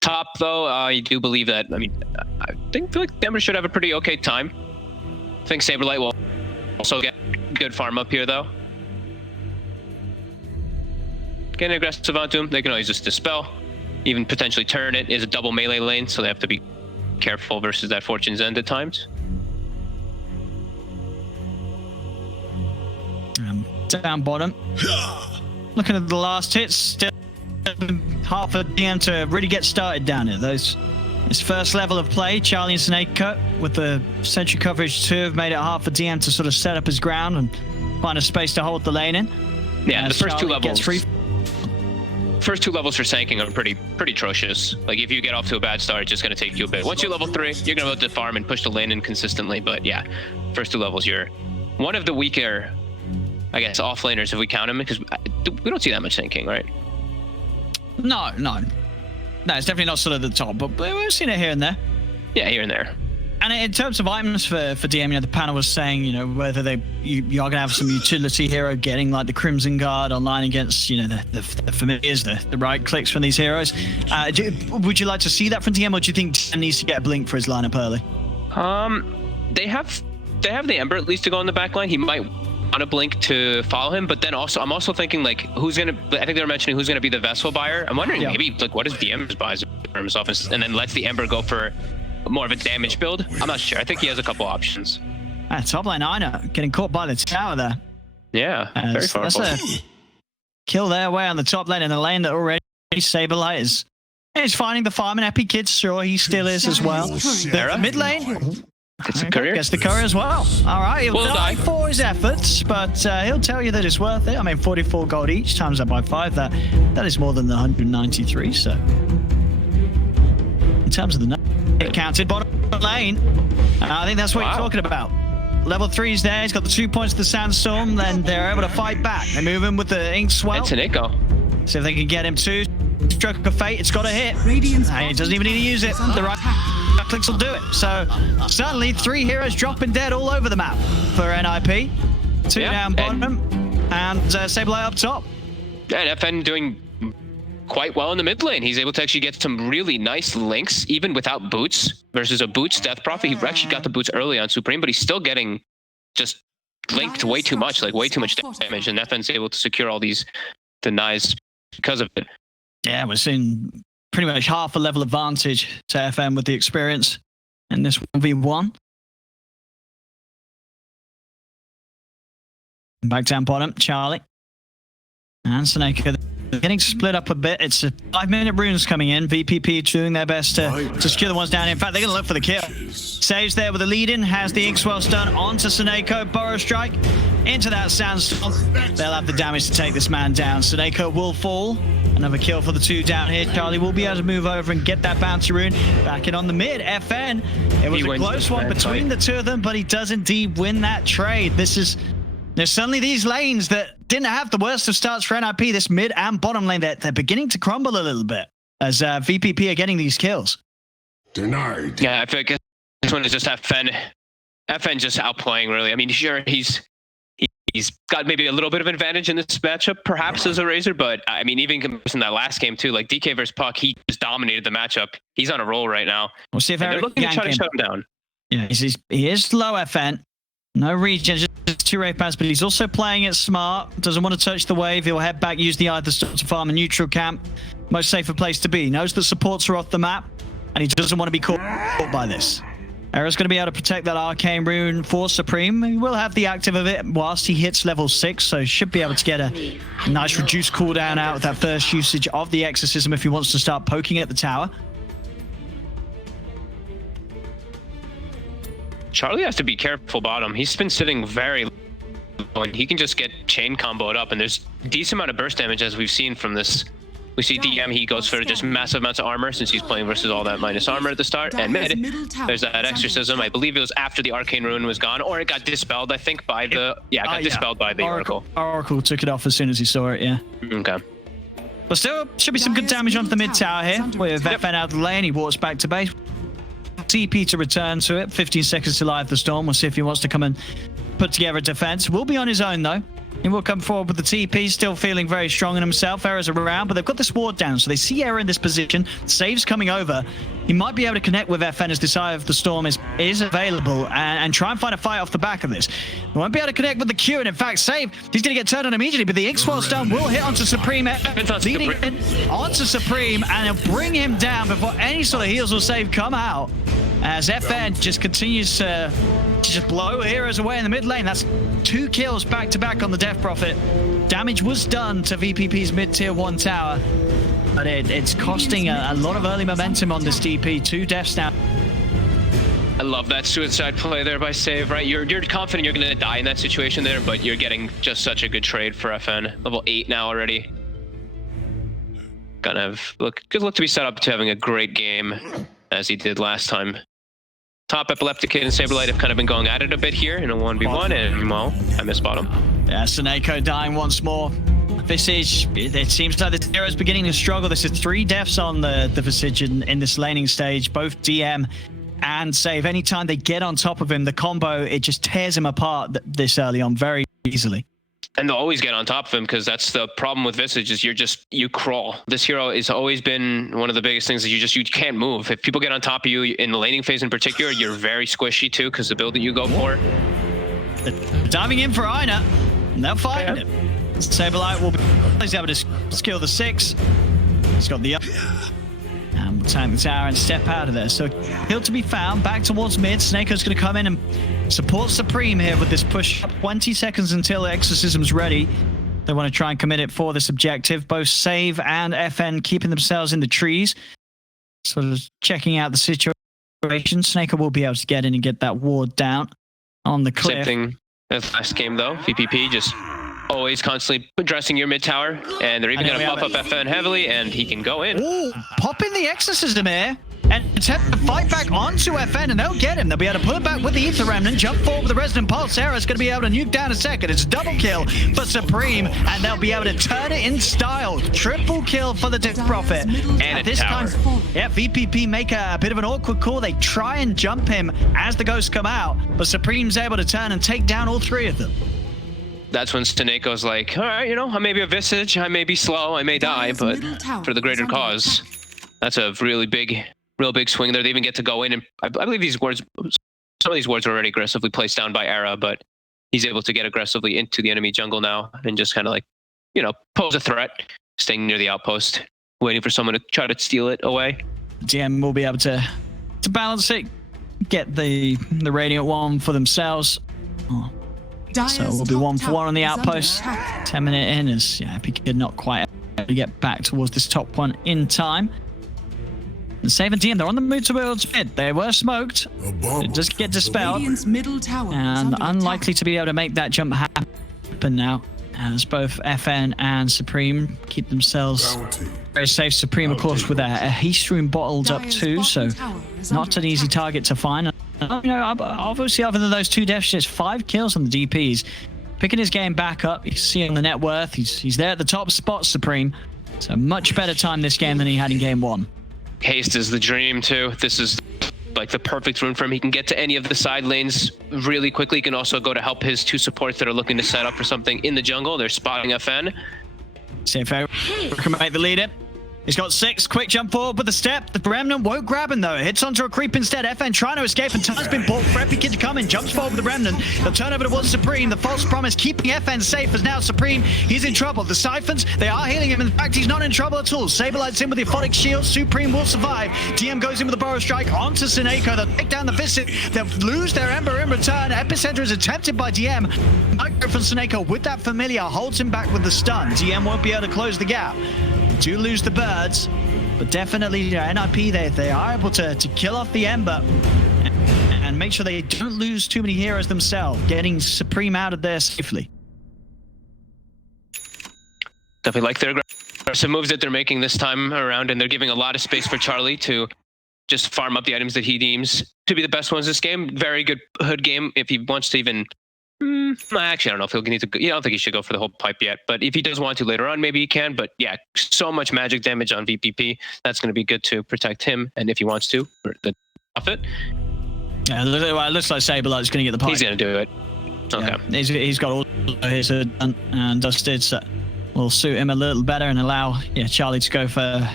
Top, though, I do believe that, I mean, I feel like Denver should have a pretty okay time. I think Saberlight will also get good farm up here, though. Getting aggressive onto him, they can always just dispel, even potentially turn it. Is a double melee lane, so they have to be careful versus that Fortune's End at times. Down bottom. Looking at the last hits, still half a DM to really get started down here. His first level of play, Charlie and Snake with the sentry coverage too, have made it half a DM to sort of set up his ground and find a space to hold the lane in. Yeah, the first Charlie two levels. First 2 levels for Sanking are pretty atrocious. Like, if you get off to a bad start, it's just going to take you a bit. Once you're level 3, you're going to be able to farm and push the lane in consistently. But yeah, first 2 levels, you're one of the weaker, I guess, off laners if we count him, because we don't see that much Sanking, right? No, it's definitely not sort of the top, but we've seen it here and there. Yeah, here and there. And in terms of items for DM, you know, the panel was saying, you know, whether you are going to have some utility hero getting like the Crimson Guard online against, you know, the familiars, the right clicks from these heroes. Would you like to see that from DM, or do you think DM needs to get a blink for his lineup early? They have the Ember at least to go on the back line. He might want a blink to follow him, but then also I'm also thinking, like, I think they were mentioning who's gonna be the Vessel buyer. I'm wondering maybe, like, what if DM just buys for himself and then lets the Ember go for more of a damage build? I'm not sure. I think he has a couple options. Top lane, I know, getting caught by the tower there. Yeah, very powerful. That's a kill their way on the top lane in a lane that already Saberlight is finding the farm and Epi Kids. Sure, he still is as well. The mid lane. It's a courier. Gets the courier as well. All right, he'll die for his efforts, but he'll tell you that it's worth it. I mean, 44 gold each, times that by 5. That is more than the 193. So, in terms of the it counted bottom lane, I think that's what you're talking about. Level 3's there. He's got the 2 points to the Sandstorm. Then they're able to fight back. They move him with the Ink Swell. It's an echo. See if they can get him too. Stroke of Fate. It's got a hit. He doesn't even need to use it. The right clicks will do it. So suddenly 3 heroes dropping dead all over the map for NIP. 2 down bottom and Saberlight up top. And FN doing quite well in the mid lane. He's able to actually get some really nice links, even without boots, versus a boots Death Prophet. He actually got the boots early on Supreme, but he's still getting just linked way too much, like way too much damage, and FN's able to secure all these denies because of it. Yeah, we're seeing pretty much half a level advantage to FM with the experience in this 1v1. Back down bottom, Charlie. And Seneca getting split up a bit. It's a 5-minute runes coming in. VPP doing their best to secure the ones down. In fact, they're going to look for the kill. Saves there with the lead in, has the Inkswell stun onto Seneko. Burrow strike into that sandstorm. They'll have the damage to take this man down. Seneko will fall. Another kill for the 2 down here. Charlie will be able to move over and get that bounty rune. Back in on the mid. FN. It was a close one between the two of them, but he does indeed win that trade. There's suddenly these lanes that didn't have the worst of starts for NIP, this mid and bottom lane, they're beginning to crumble a little bit as VPP are getting these kills. Denied. Yeah, I feel like this one is just FN. FN just outplaying, really. I mean, sure, he's got maybe a little bit of advantage in this matchup, perhaps as a Razor, but I mean, even in that last game too, like DK versus Puck, he just dominated the matchup. He's on a roll right now. We'll see if they're looking to try to shut him down. Yeah, he is low FN. No regen, just 2 Wraith Bands, but he's also playing it smart. Doesn't want to touch the wave. He'll head back, use the Eye of the Storm to farm a neutral camp. Most safer place to be. Knows that supports are off the map, and he doesn't want to be caught by this. Era's going to be able to protect that Arcane Rune for Supreme. He will have the active of it whilst he hits level 6, so should be able to get a nice reduced cooldown out of that first usage of the Exorcism if he wants to start poking at the tower. Charlie has to be careful bottom. He's been sitting very low, and he can just get chain comboed up, and there's a decent amount of burst damage as we've seen from this. We see DM, he goes for just massive amounts of armor since he's playing versus all that minus armor at the start. And mid, there's that Exorcism. I believe it was after the Arcane Rune was gone, or it got dispelled, I think, by the... Yeah, it got dispelled by the Oracle. Oracle took it off as soon as he saw it, yeah. Okay. But still, should be some good damage onto the mid tower here. With FN out of the lane, he walks back to base. TP to return to it. 15 seconds to live the storm. We'll see if he wants to come and put together a defense. Will be on his own, though. He will come forward with the TP, still feeling very strong in himself. Era's around, but they've got this ward down, so they see Era in this position. Save's coming over. He might be able to connect with FN as this Eye of the Storm is available and try and find a fight off the back of this. He won't be able to connect with the Q, and in fact, Save, he's going to get turned on immediately, but the Inkswell stun will hit onto Supreme, leading in onto Supreme, and it'll bring him down before any sort of heals or save come out. As FN just continues to just blow heroes away in the mid lane. That's 2 kills back-to-back on the Death Prophet. Damage was done to VPP's mid-tier 1 tower, but it's costing a lot of early momentum on this DP. 2 deaths now. I love that suicide play there by Save, right? You're confident you're going to die in that situation there, but you're getting just such a good trade for FN. Level 8 now already. Gonna have good look to be set up to having a great game as he did last time. Top Epileptic and Saberlight have kind of been going at it a bit here in a 1v1, and well, I missed bottom. Yeah, Seneko dying once more. Visage, it seems like the hero is beginning to struggle. This is 3 deaths on the Visage in this laning stage, both DM and Save. Anytime they get on top of him, the combo, it just tears him apart this early on very easily. And they'll always get on top of him, because that's the problem with Visage is you crawl. This hero has always been one of the biggest things that you can't move. If people get on top of you in the laning phase in particular, you're very squishy too, because the build that you go for. Diving in for Ina, and they'll find him. Saberlight will be able to skill the 6. He's got the and we'll tank the tower and step out of there. So hill to be found, back towards mid. Snake's going to come in and support Supreme here with this push. 20 seconds until Exorcism's ready. They want to try and commit it for this objective. Both Save and FN keeping themselves in the trees. Sort of checking out the situation. Snaker will be able to get in and get that ward down on the cliff. Same thing as last game though. VPP just always constantly addressing your mid tower, and they're even going to buff up FN heavily, and he can go in. Ooh, pop in the Exorcism here, and attempt to fight back onto FN, and they'll get him. They'll be able to pull it back with the Ether Remnant, jump forward with the Resonant Pulse. Sarah's going to be able to nuke down a second. It's a double kill for Supreme, and they'll be able to turn it in style. Triple kill for the Death Prophet. And this time, yeah, VPP make a bit of an awkward call. They try and jump him as the ghosts come out, but Supreme's able to turn and take down all 3 of them. That's when Staneko's like, all right, I may be a Visage, I may be slow, I may die, but for the greater cause. That's a real big swing there. They even get to go in, and I believe some of these wards are already aggressively placed down by Era, but he's able to get aggressively into the enemy jungle now and just kind of like, pose a threat, staying near the outpost, waiting for someone to try to steal it away. GM will be able to balance it, get the Radiant one for themselves. So we'll be 1 for 1 on the outpost. 10-minute in is Epic Kid not quite get back towards this top one in time. And Save and DM, they're on the move towards mid. They were smoked. It just get dispelled. Radiant's middle tower And is under unlikely attack. to be able to make that jump happen now, as both FN and Supreme keep themselves very safe. Supreme, of course, with a Haste Rune bottled up Dire's too, so bottom tower is not under an easy attack. target to find. You know, obviously, other than those 2 deaths, just 5 kills on the DPs. Picking his game back up. You can see on the net worth, he's there at the top spot, Supreme. So much better time this game than he had in game 1. Haste is the dream too. This is like the perfect rune for him. He can get to any of the side lanes really quickly. He can also go to help his 2 supports that are looking to set up for something in the jungle. They're spotting FN. See if I can make the lead in. He's got 6. Quick jump forward with the step. The Remnant won't grab him though. It hits onto a creep instead. FN trying to escape, and time's been bought for Epic Kid to come in. Jumps forward with the Remnant. The turnover towards Supreme. The false promise keeping FN safe, as now Supreme, he's in trouble. The Siphons, they are healing him. In fact, he's not in trouble at all. Saberlight's in with the Aphotic Shield. Supreme will survive. DM goes in with the Burrow Strike onto Sineko. They'll take down the Viscid. They'll lose their Ember in return. Epicenter is attempted by DM. Micro from Sineko with that Familiar holds him back with the stun. DM won't be able to close the gap. Do lose the birds. But definitely, you know, NIP, they are able to kill off the Ember and make sure they don't lose too many heroes themselves, getting Supreme out of there safely. Definitely like their aggressive moves that they're making this time around, and they're giving a lot of space for Charlie to just farm up the items that he deems to be the best ones this game. Very good hood game if he wants to even... Actually, I don't know if he'll need to. I don't think he should go for the whole pipe yet. But if he does want to later on, maybe he can. But yeah, so much magic damage on VPP. That's going to be good to protect him. And if he wants to, for the profit. Yeah, it looks like Saberlight's going to get the pipe. He's going to do it. Okay. Yeah, he's got all his hood and dusted, so will suit him a little better and allow Charlie to go for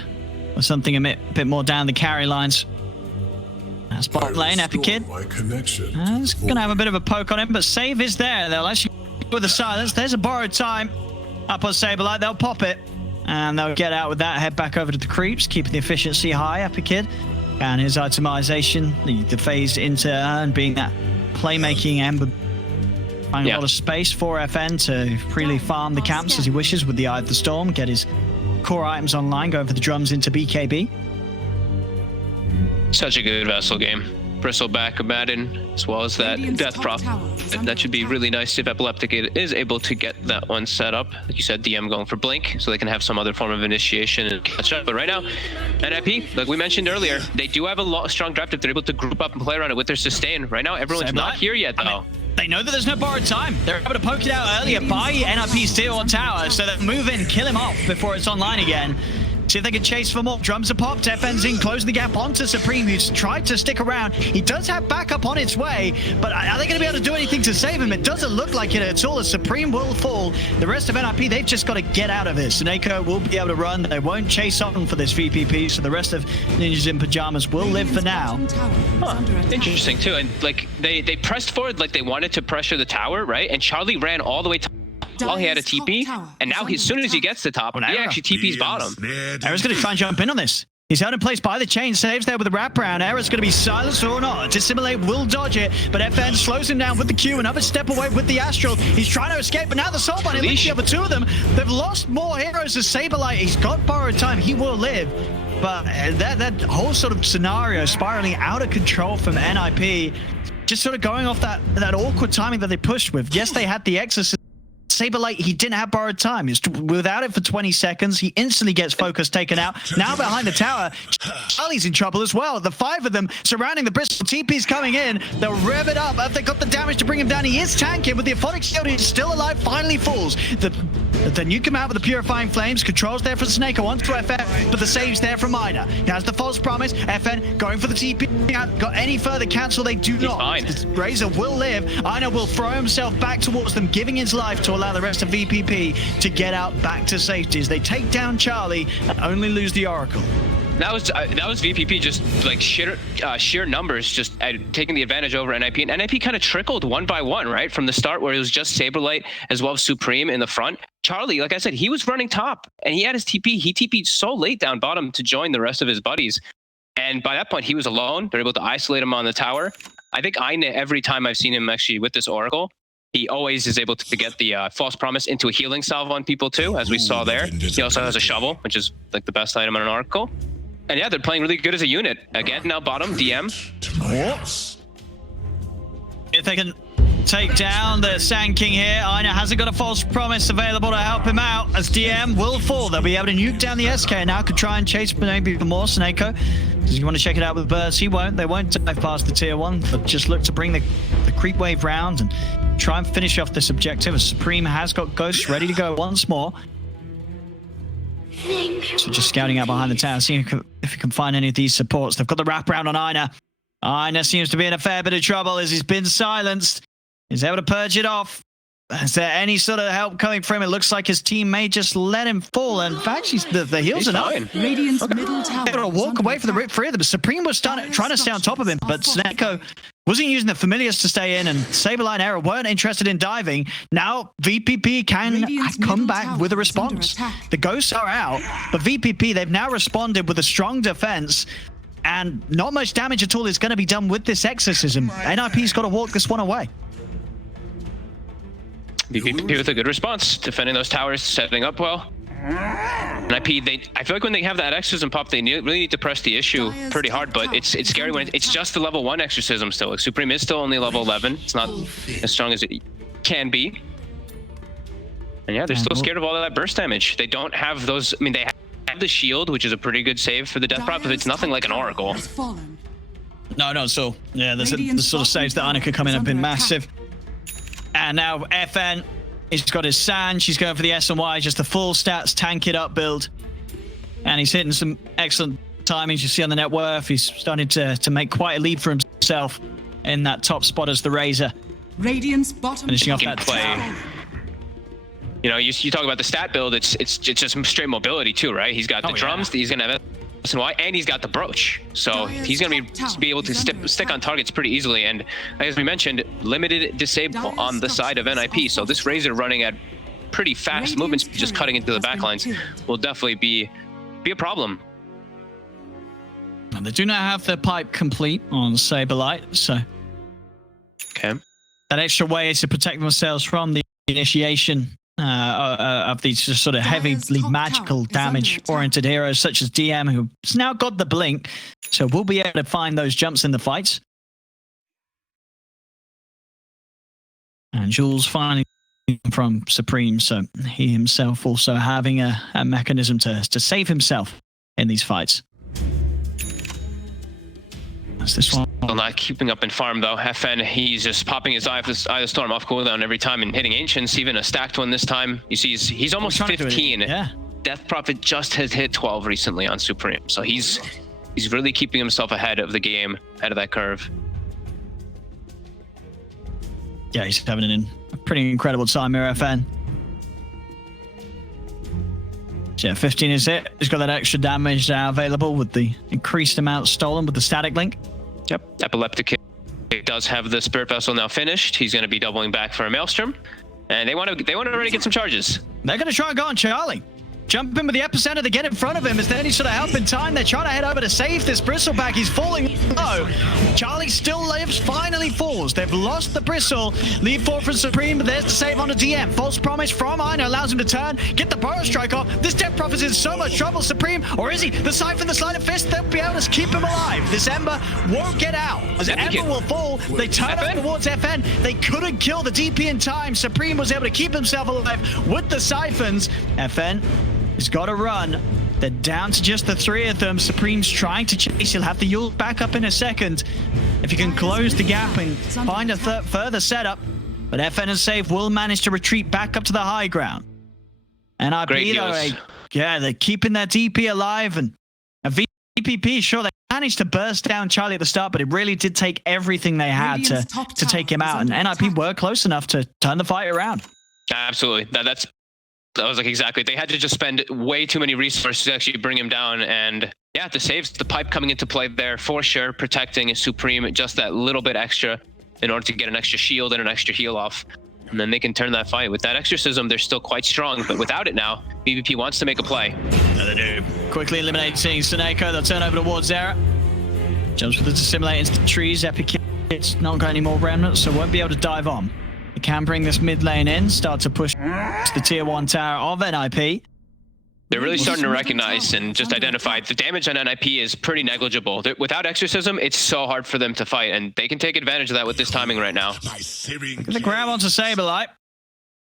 something a bit more down the carry lines. Spot lane, Epic Kid. He's going to have a bit of a poke on him, but save is there. They'll actually go with the silence. There's a borrowed time up on Saberlight. They'll pop it, and they'll get out with that. Head back over to the creeps, keeping the efficiency high, Epic Kid. And his itemization, the phase into and being that playmaking Ember. Finding a lot of space for FN to freely farm the camps as he wishes with the Eye of the Storm, get his core items online, going for the drums into BKB. Such a good Vessel game. Bristleback, Madden, as well as that Death Prop. That should be really nice if Epileptic is able to get that one set up. Like you said, DM going for Blink, so they can have some other form of initiation and catch up. But right now, NIP, like we mentioned earlier, they do have a strong draft if they're able to group up and play around it with their sustain. Right now, everyone's not here yet, though. They know that there's no borrowed time. They're able to poke it out earlier by NIP Steel on tower, so they move in, kill him off before it's online again. See if they can chase for more. Drums are popped. FN's in, closing the gap onto Supreme, who's tried to stick around. He does have backup on its way, but are they going to be able to do anything to save him? It doesn't look like it at all. As Supreme will fall. The rest of NIP, they've just got to get out of it. Sineko will be able to run. They won't chase on for this VPP, so the rest of Ninjas in Pyjamas will live for now. Interesting, too. And, like, they pressed forward like they wanted to pressure the tower, right? And Charlie ran all the way to while he had a TP, and now as soon as he gets to top, he actually TP's bottom. Era's going to try and jump in on this. He's held in place by the chain, saves there with the wraparound. Era's going to be silenced or not. Dissimulate will dodge it, but FN slows him down with the Q. Another step away with the Astral. He's trying to escape, but now the Soul Bunny leads the other two of them. They've lost more heroes as Saberlight. He's got borrowed time. He will live. But that whole sort of scenario spiraling out of control from NIP, just sort of going off that awkward timing that they pushed with. Yes, they had the Exorcist. Saberlight, he didn't have borrowed time. He's without it for 20 seconds. He instantly gets focus taken out. Now behind the tower, Charlie's in trouble as well. The 5 of them surrounding the Bristol. TP's coming in. They'll rev it up. Have they got the damage to bring him down? He is tanking with the Aphotic Shield. He's still alive. Finally falls. The nuke him out with the Purifying Flames. Controls there for Snake onto FN, but the save's there from Ina. He has the false promise. FN going for the TP. Got any further cancel? They do not. Razor will live. Ina will throw himself back towards them, giving his life to allow the rest of VPP to get out back to safety as they take down Charlie and only lose the Oracle. That was VPP just like sheer numbers, just taking the advantage over NIP. And NIP kind of trickled one by one, right? From the start where it was just Saberlight as well as Supreme in the front. Charlie, like I said, he was running top and he had his TP. He TP'd so late down bottom to join the rest of his buddies. And by that point, he was alone. They're able to isolate him on the tower. I think Ina, every time I've seen him actually with this Oracle, he always is able to get the false promise into a healing salve on people too, as we saw there. He also has a shovel, which is like the best item on an Oracle. And yeah, they're playing really good as a unit. Again, now bottom, DM. If they can take down the Sand King here, Aina hasn't got a false promise available to help him out, as DM will fall. They'll be able to nuke down the SK now, could try and chase maybe for more. Snako, does he want to check it out with bursts? He won't. They won't dive past the tier 1, but just look to bring the creep wave round and try and finish off this objective, as Supreme has got Ghosts ready to go once more. So just scouting out behind the tower, seeing if he can find any of these supports. They've got the wraparound on Aina. Aina seems to be in a fair bit of trouble as he's been silenced. He's able to purge it off. Is there any sort of help coming from him? It looks like his team may just let him fall. And in fact, the heals are not. Radiant's middle tower. Able to walk away from the three of them. Supreme was trying to stay on top of him, but Sneko wasn't using the familiars to stay in, and Saberlight and Arrow weren't interested in diving. Now VPP can come back with a response. The ghosts are out, but VPP, they've now responded with a strong defense, and not much damage at all is going to be done with this exorcism. NIP's got to walk this one away. VP with a good response, defending those towers, setting up well. NIP, I feel like when they have that exorcism pop, they really need to press the issue pretty hard, but it's scary when it's just the level 1 exorcism still. Like, Supreme is still only level 11. It's not as strong as it can be. And yeah, they're still scared of all of that burst damage. They don't have those, I mean, they have the shield, which is a pretty good save for the Death Prop, but it's nothing like an Oracle. No, so yeah, the sort of saves that Aina could come in have been massive. And now FN, he's got his Sand, she's going for the S and Y, just the full stats, tank it up build. And he's hitting some excellent timings. You see on the net worth, he's starting to make quite a lead for himself in that top spot as the Razor. Radiant's bottom finishing off that play. You know, you talk about the stat build, it's just straight mobility too, right? He's got the drums, he's gonna have S and Y, and he's got the brooch. So he's gonna be able to stick on targets pretty easily. And as we mentioned, limited disable on the side of NIP. So this Razor running at pretty fast movements, just cutting into the backlines, will definitely be a problem. And they do not have their pipe complete on Saberlight, so okay, that extra way to protect themselves from the initiation of these sort of heavily magical damage-oriented heroes such as DM, who's now got the blink, so we'll be able to find those jumps in the fights. And Jules finally from Supreme, so he himself also having a mechanism to save himself in these fights. That's this one. Still not keeping up in farm though. FN, he's just popping his Eye of the Storm off cooldown every time and hitting Ancients, even a stacked one this time. You see he's almost 15. Yeah. Death Prophet just has hit 12 recently on Supreme. So he's really keeping himself ahead of the game, ahead of that curve. Yeah, he's having a pretty incredible time here, FN. So yeah, 15 is it. He's got that extra damage now available with the increased amount stolen with the static link. Yep, Epileptic does have the Spirit Vessel now finished. He's going to be doubling back for a Maelstrom, and they want to already get some charges. They're going to try and go on Charlie. Jump in with the epicenter to get in front of him. Is there any sort of help in time? They're trying to head over to save this Bristleback. He's falling low. Charlie still lives, finally falls. They've lost the Bristle. Lead forward from Supreme, but there's the save on a DM. False promise from Aina allows him to turn, get the Burrow Strike off. This Death Prophet's in so much trouble. Supreme, or is he? The Siphon, the Sleight of Fist, they'll be able to keep him alive. This Ember won't get out. As Ember will fall, they turn up towards FN. They couldn't kill the DP in time. Supreme was able to keep himself alive with the Siphons. FN, he's got to run. They're down to just the 3 of them. Supreme's trying to chase. He'll have the Yule back up in a second. If he can close the gap and find a further setup. But FN and Save will manage to retreat back up to the high ground. And they're keeping their DP alive. And VPP, sure, they managed to burst down Charlie at the start, but it really did take everything they had to take him out. And NIP were close enough to turn the fight around. Absolutely. That was like exactly. They had to just spend way too many resources to actually bring him down. And yeah, the saves, the pipe coming into play there for sure, protecting Supreme just that little bit extra in order to get an extra shield and an extra heal off. And then they can turn that fight. With that exorcism, they're still quite strong, but without it now, VVP wants to make a play. They do. Quickly eliminating Sneko. They'll turn over towards Zera. Jumps with the Dissimulate into the trees. Epic Kid's not got any more remnants, so won't be able to dive on. They can bring this mid lane in, start to push the tier 1 tower of NIP. They're really starting to recognize and just identify the damage on NIP is pretty negligible. Without Exorcism, it's so hard for them to fight, and they can take advantage of that with this timing right now. The grab onto Saberlight.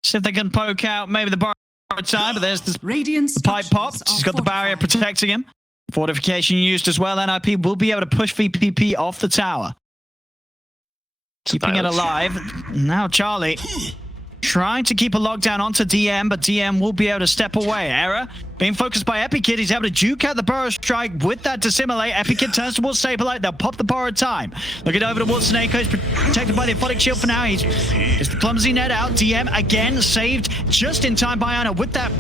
See if they can poke out maybe the bar time, but there's the pipe popped. He's got the barrier protecting him. Fortification used as well. NIP will be able to push VPP off the tower. Keeping it alive. Now Charlie trying to keep a lockdown onto DM, but DM will be able to step away. Error being focused by Epikid. He's able to juke out the Burrow Strike with that Dissimilate. Epikid turns towards Saberlight. They'll pop the borrowed time. Looking over towards Snako. He's protected by the Aphotic Shield for now. He's the clumsy net out. DM again saved just in time by Ana with that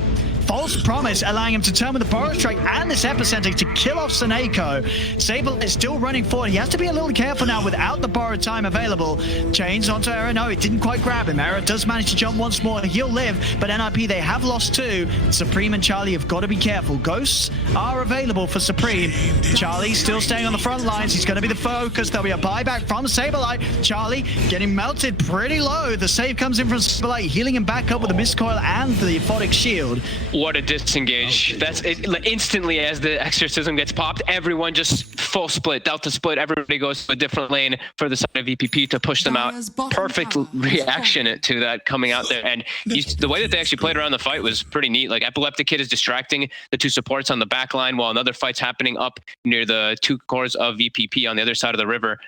false promise, allowing him to turn with the Burrow Strike and this Epicenter to kill off Snako. Saberlight is still running forward. He has to be a little careful now without the borrowed time available. Chains onto Error. No, it didn't quite grab him. Error does manage to jump once more. He'll live, but NIP, they have lost 2. Supreme and Charlie have got to be careful. Ghosts are available for Supreme. Charlie still staying on the front lines. He's going to be the focus. There'll be a buyback from Saberlight. Charlie getting melted pretty low. The save comes in from Saberlight, healing him back up with the Mist Coil and the Aphotic Shield. What a disengage. That's it. Instantly as the Exorcism gets popped, everyone just full split, Delta split, everybody goes to a different lane for the side of VPP to push them out. Perfect reaction to that coming out there. And the way that they actually played around the fight was pretty neat. Like Epileptic Kid is distracting the 2 supports on the back line while another fight's happening up near the 2 cores of VPP on the other side of the river.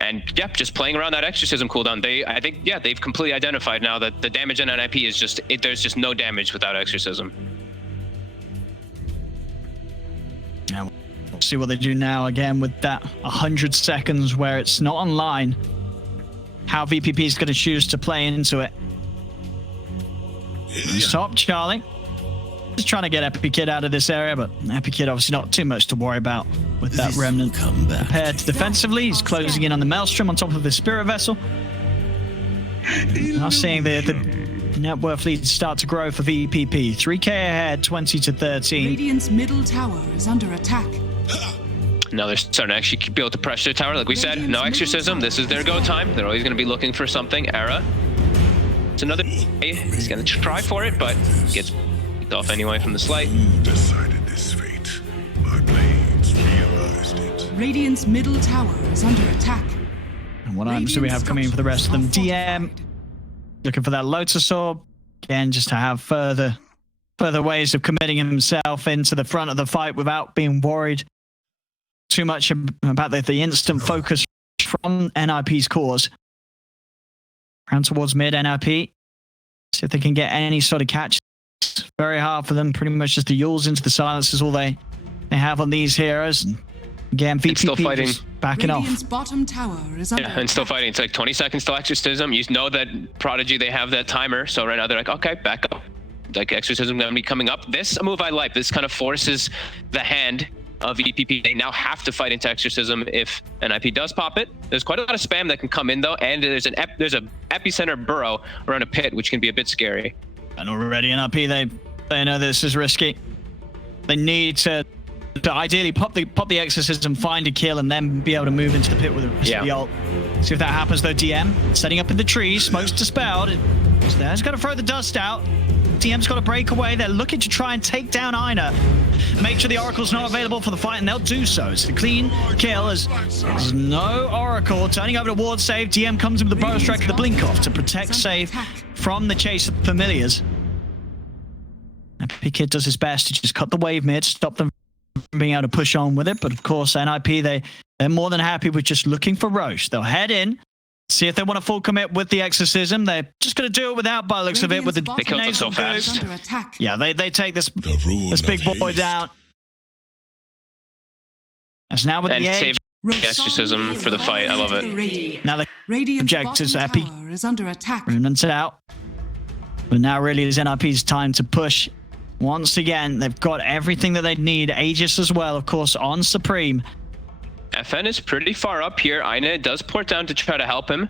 And yeah, just playing around that Exorcism cooldown. I think, yeah, they've completely identified now that the damage on NIP is just, there's just no damage without Exorcism. Now, we'll see what they do now again with that 100 seconds where it's not online. How VPP is going to choose to play into it. Stop, Charlie. Just trying to get Epikid out of this area, but Epikid obviously not too much to worry about with that Remnant. Compared to defensively, he's closing in on the Maelstrom on top of the Spirit Vessel. Now seeing the net worth lead start to grow for VPP. 3k ahead, 20 to 13. Radiant's middle tower is under attack. Now they're starting to actually be able to pressure the tower. Like we said, no Exorcism. This is their go time. They're always going to be looking for something. Era. It's another. He's going to try for it, but gets picked off anyway from the slight. Decided this fate. My blades realized it. Radiant's middle tower is under attack. And what items do we have coming in for the rest of them? DM looking for that Lotus Orb again, just to have further ways of committing himself into the front of the fight without being worried too much about the instant focus from NIP's cores. Round towards mid NIP. See if they can get any sort of catch. It's very hard for them. Pretty much just the Yules into the silence is all they have on these heroes. And again, VPP still fighting. Backing Radiant's off. bottom tower is under And still fighting. It's like 20 seconds till Exorcism. You know that Prodigy, they have that timer. So right now they're like, okay, back up. Like Exorcism going to be coming up. This a move I like. This kind of forces the hand of VPP. They now have to fight into Exorcism if NIP does pop it. There's quite a lot of spam that can come in though, and there's a epicenter burrow around a pit, which can be a bit scary. And already NIP, they know this is risky. They need to ideally pop the Exorcism, find a kill, and then be able to move into the pit with the ult. See if that happens though. DM setting up in the trees, smoke's dispelled. So there's got to throw the dust out. DM's got to break away. They're looking to try and take down Ina. Make sure the Oracle's not available for the fight, and they'll do so. It's a clean kill as there's no Oracle. Turning over to ward save. DM comes in with the Burrow Strike, the blink off to protect save from the chase of familiars. Epikid does his best to just cut the wave mid, stop them from being able to push on with it. But of course, NIP, they're more than happy with just looking for Roche. They'll head in, see if they want to full commit with the Exorcism. They're just going to do it without, by the looks of it, with the They killed it so fast. Yeah, they take this big boy down. That's now with And the edge. save the Exorcism for the fight. I love it. Now the Radiant's objectives are bottom happy. tower is under attack. Remnants out. But now really is NIP's time to push. Once again, they've got everything that they need. Aegis as well, of course, on Supreme. FN is pretty far up here. Ina does port down to try to help him.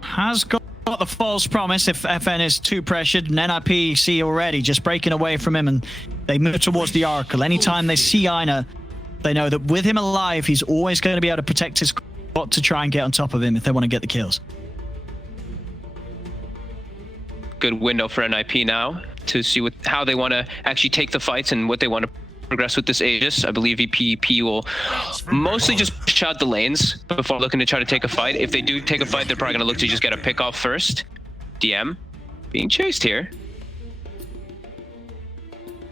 Has got the false promise if FN is too pressured, and NIP see already just breaking away from him, and they move towards the Oracle. Anytime they see Ina, they know that with him alive, he's always going to be able to protect his spot to try and get on top of him if they want to get the kills. good window for NIP now to see how they want to actually take the fights and what they want to progress with this Aegis. I believe VP will mostly just push out the lanes before looking to try to take a fight. If they do take a fight, they're probably going to look to just get a pick off first. DM being chased here.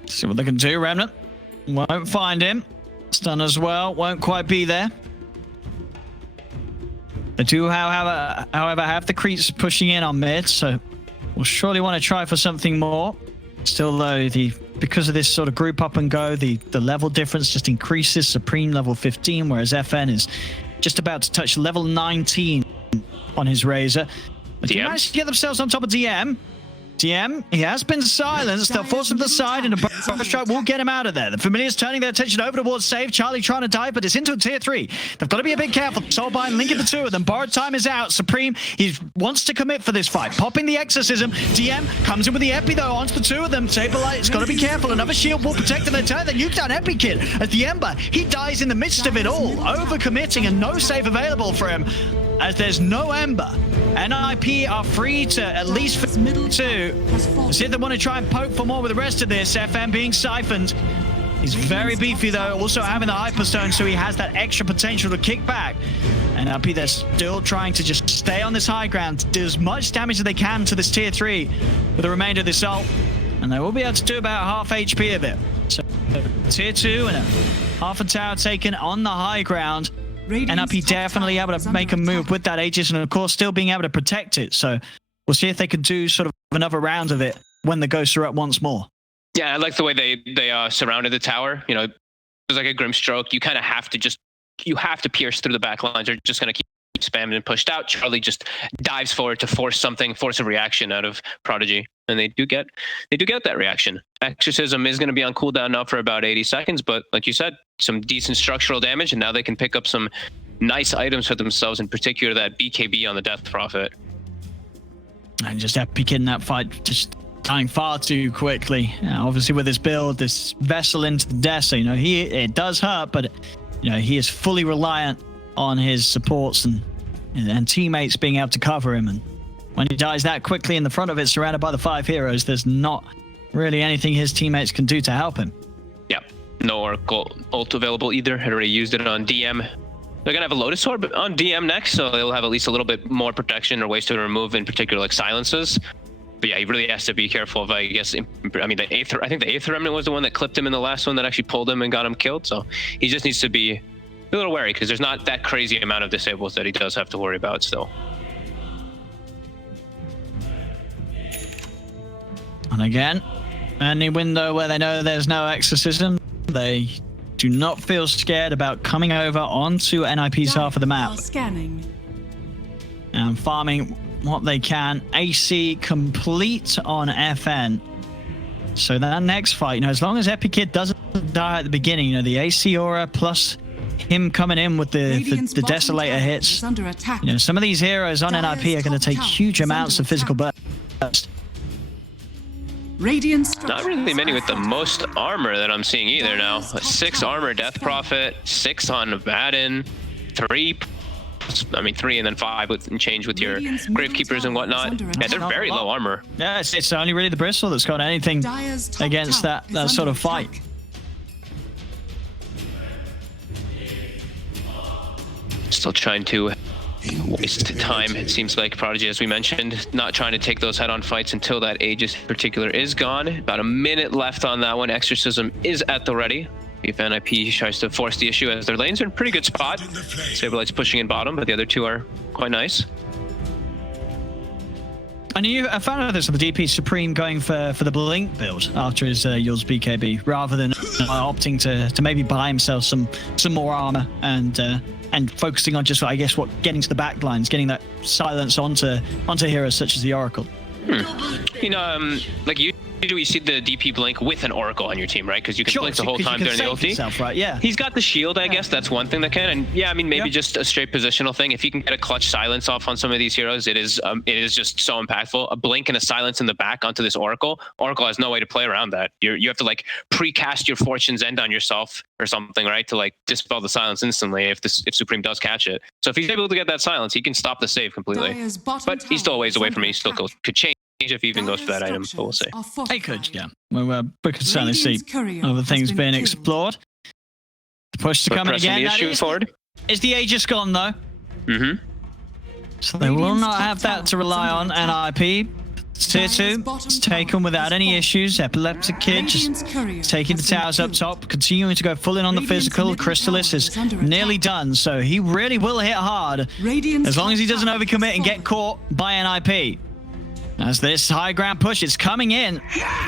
See what they can do. Remnant won't find him. Stun as well, won't quite be there. They do, however, have the creeps pushing in on mid, so we'll surely want to try for something more. Still, though, because of this sort of group up and go, the level difference just increases. Supreme level 15, whereas FN is just about to touch level 19 on his Razor. But they managed to get themselves on top of DM. DM, he has been silenced. They'll force him to the side, and a burst strike will get him out of there. The Familiar's turning their attention over towards save. Charlie trying to dive, but it's into a tier 3. They've got to be a bit careful. Soulbind linking the two of them. Borrowed time is out. Supreme, he wants to commit for this fight. Popping the Exorcism. DM comes in with the Epi, though, onto the two of them. Saberlight's got to be careful. Another shield will protect them. They turn the nuke down Epi Kid. As the Ember, he dies in the midst of it all. Over-committing and no save available for him. As there's no Ember. NIP are free to at least for middle 2. See if they want to try and poke for more with the rest of this. FM being siphoned. He's very beefy though, also having the Hyperstone, so he has that extra potential to kick back. NIP, they're still trying to just stay on this high ground, do as much damage as they can to this tier 3 with the remainder of this ult. And they will be able to do about half HP of it. So tier 2 and half a tower taken on the high ground. NIP definitely able to make a move with that Aegis, and of course still being able to protect it. So we'll see if they can do sort of another round of it when the ghosts are up once more. Yeah, I like the way they surrounded the tower. You know, it was like a Grimstroke. You kind of have to pierce through the back lines. They're just going to keep spamming and pushed out. Charlie just dives forward to force a reaction out of Prodigy, and they do get that reaction. Exorcism is going to be on cooldown now for about 80 seconds, but like you said, some decent structural damage, and now they can pick up some nice items for themselves, in particular that BKB on the Death Prophet. And just Epic in that fight, just dying far too quickly. Obviously with his build, this vessel into the death, so it does hurt, but he is fully reliant on his supports and teammates being able to cover him. And when he dies that quickly in the front of it, surrounded by the 5 heroes, there's not really anything his teammates can do to help him. Yeah, no Oracle ult available either. Had already used it on DM. They're going to have a Lotus Orb on DM next, so they'll have at least a little bit more protection or ways to remove, in particular, like silences. But yeah, he really has to be careful of, I guess, I think the 8th Remnant was the one that clipped him in the last one that actually pulled him and got him killed. So he just needs to be a little wary, because there's not that crazy amount of disables that he does have to worry about still. And again, any window where they know there's no Exorcism, they do not feel scared about coming over onto NIP's half of the map. Scanning. And farming what they can. AC complete on FN. So that next fight, as long as Epikid doesn't die at the beginning, the AC aura plus him coming in with the Desolator hits, some of these heroes on NIP are going to take huge amounts of physical burst. Not really many with the most armor that I'm seeing either now. 6 armor Death Prophet, 6 on Vadin, 3 and then 5 and change with your Gravekeepers and whatnot. Yeah, they're very low armor. Yeah, it's only really the Bristle that's got anything against that sort of fight. Still trying to waste time, it seems like. Prodigy, as we mentioned, not trying to take those head-on fights until that Aegis in particular is gone. About a minute left on that one. Exorcism is at the ready. If NIP tries to force the issue, as their lanes are in a pretty good spot. Saberlight's pushing in bottom, but the other two are quite nice. And I found out this with the DP Supreme going for the Blink build after his Yule's BKB, rather than opting to maybe buy himself some more armor and focusing on just, I guess, getting to the back lines, getting that silence onto heroes such as the Oracle. Like you see the DP blink with an Oracle on your team, right? Because you can blink the whole time during the ulti. Yourself, right? Yeah. He's got the shield, I guess. That's one thing that can. And yeah, maybe just a straight positional thing. If you can get a clutch silence off on some of these heroes, it is just so impactful. A blink and a silence in the back onto this Oracle. Oracle has no way to play around that. You have to like precast your Fortune's End on yourself or something, right? To like dispel the silence instantly if Supreme does catch it. So if he's able to get that silence, he can stop the save completely. But he's still a ways away from me. He still could change if he even goes for that item, but we'll see. They could, yeah. We could certainly see other things being explored. The push to come in again. The issue forward. Is the Aegis gone though? Mm-hmm. So they will not have that to rely on. NIP. Tier 2, it's taken without any issues. Epileptic Kid just taking the towers up top, continuing to go full in on the physical. Crystalis is nearly done, so he really will hit hard as long as he doesn't overcommit and get caught by NIP. As this high ground push is coming in,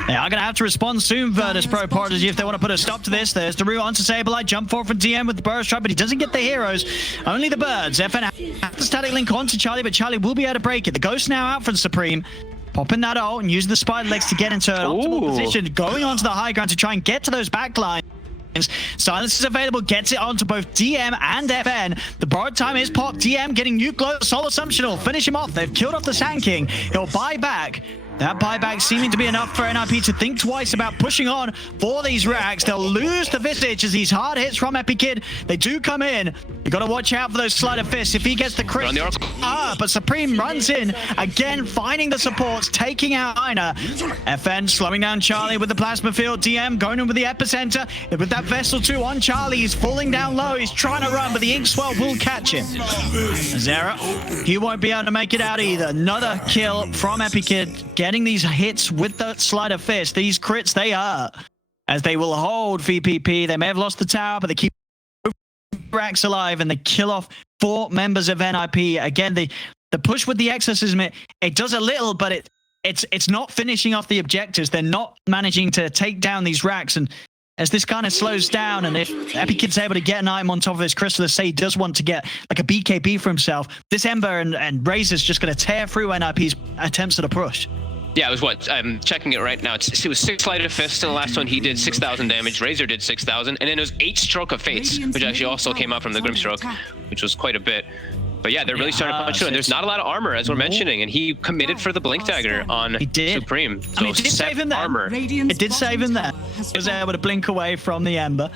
they are going to have to respond soon, Vp.Prodigy, if they want to put a stop to this. There's the route onto Sableye, jump forward from DM with the burst trap, but he doesn't get the heroes, only the birds. FN have the static link onto Charlie, but Charlie will be able to break it. The Ghost now out from Supreme, popping that ult and using the spider legs to get into an optimal position, going onto the high ground to try and get to those backlines. Silence is available, gets it onto both DM and FN. The borrowed time is popped. DM getting nuke glow. Soul Assumption will finish him off. They've killed off the Sand King. He'll buy back. That buyback seeming to be enough for NIP to think twice about pushing on for these racks. They'll lose the Visage as these hard hits from Epic Kid. They do come in. You got to watch out for those sleight of fists. If he gets the crit, but Supreme runs in again, finding the supports, taking out Ina. FN slowing down Charlie with the plasma field. DM going in with the epicenter with that Vessel 2 on Charlie. He's falling down low. He's trying to run, but the Ink Swell will catch him. Zera, he won't be able to make it out either. Another kill from Epic Kid. Getting these hits with the sleight of fist. These crits, they are, as they will hold VPP. They may have lost the tower, but they keep racks alive and they kill off 4 members of NIP. Again, the push with the exorcism, it does a little, but it's not finishing off the objectives. They're not managing to take down these racks, and as this kind of slows down, and if Epic Kid's able to get an item on top of his Crystalis, say he does want to get like a BKB for himself, this Ember and Razor's just going to tear through NIP's attempts at a push. Yeah, it was what? I'm checking it right now. It was 6 Sleight of Fists, and the last one he did 6,000 damage. Razor did 6,000, and then it was 8 Stroke of Fates, which actually also came out from the Grimstroke, which was quite a bit. But yeah, they're really starting to punch through, and there's not a lot of armor, as we're mentioning, and he committed for the Blink Dagger on Supreme. So it did save him there. Armor. It did save him there. He was able to blink away from the Ember.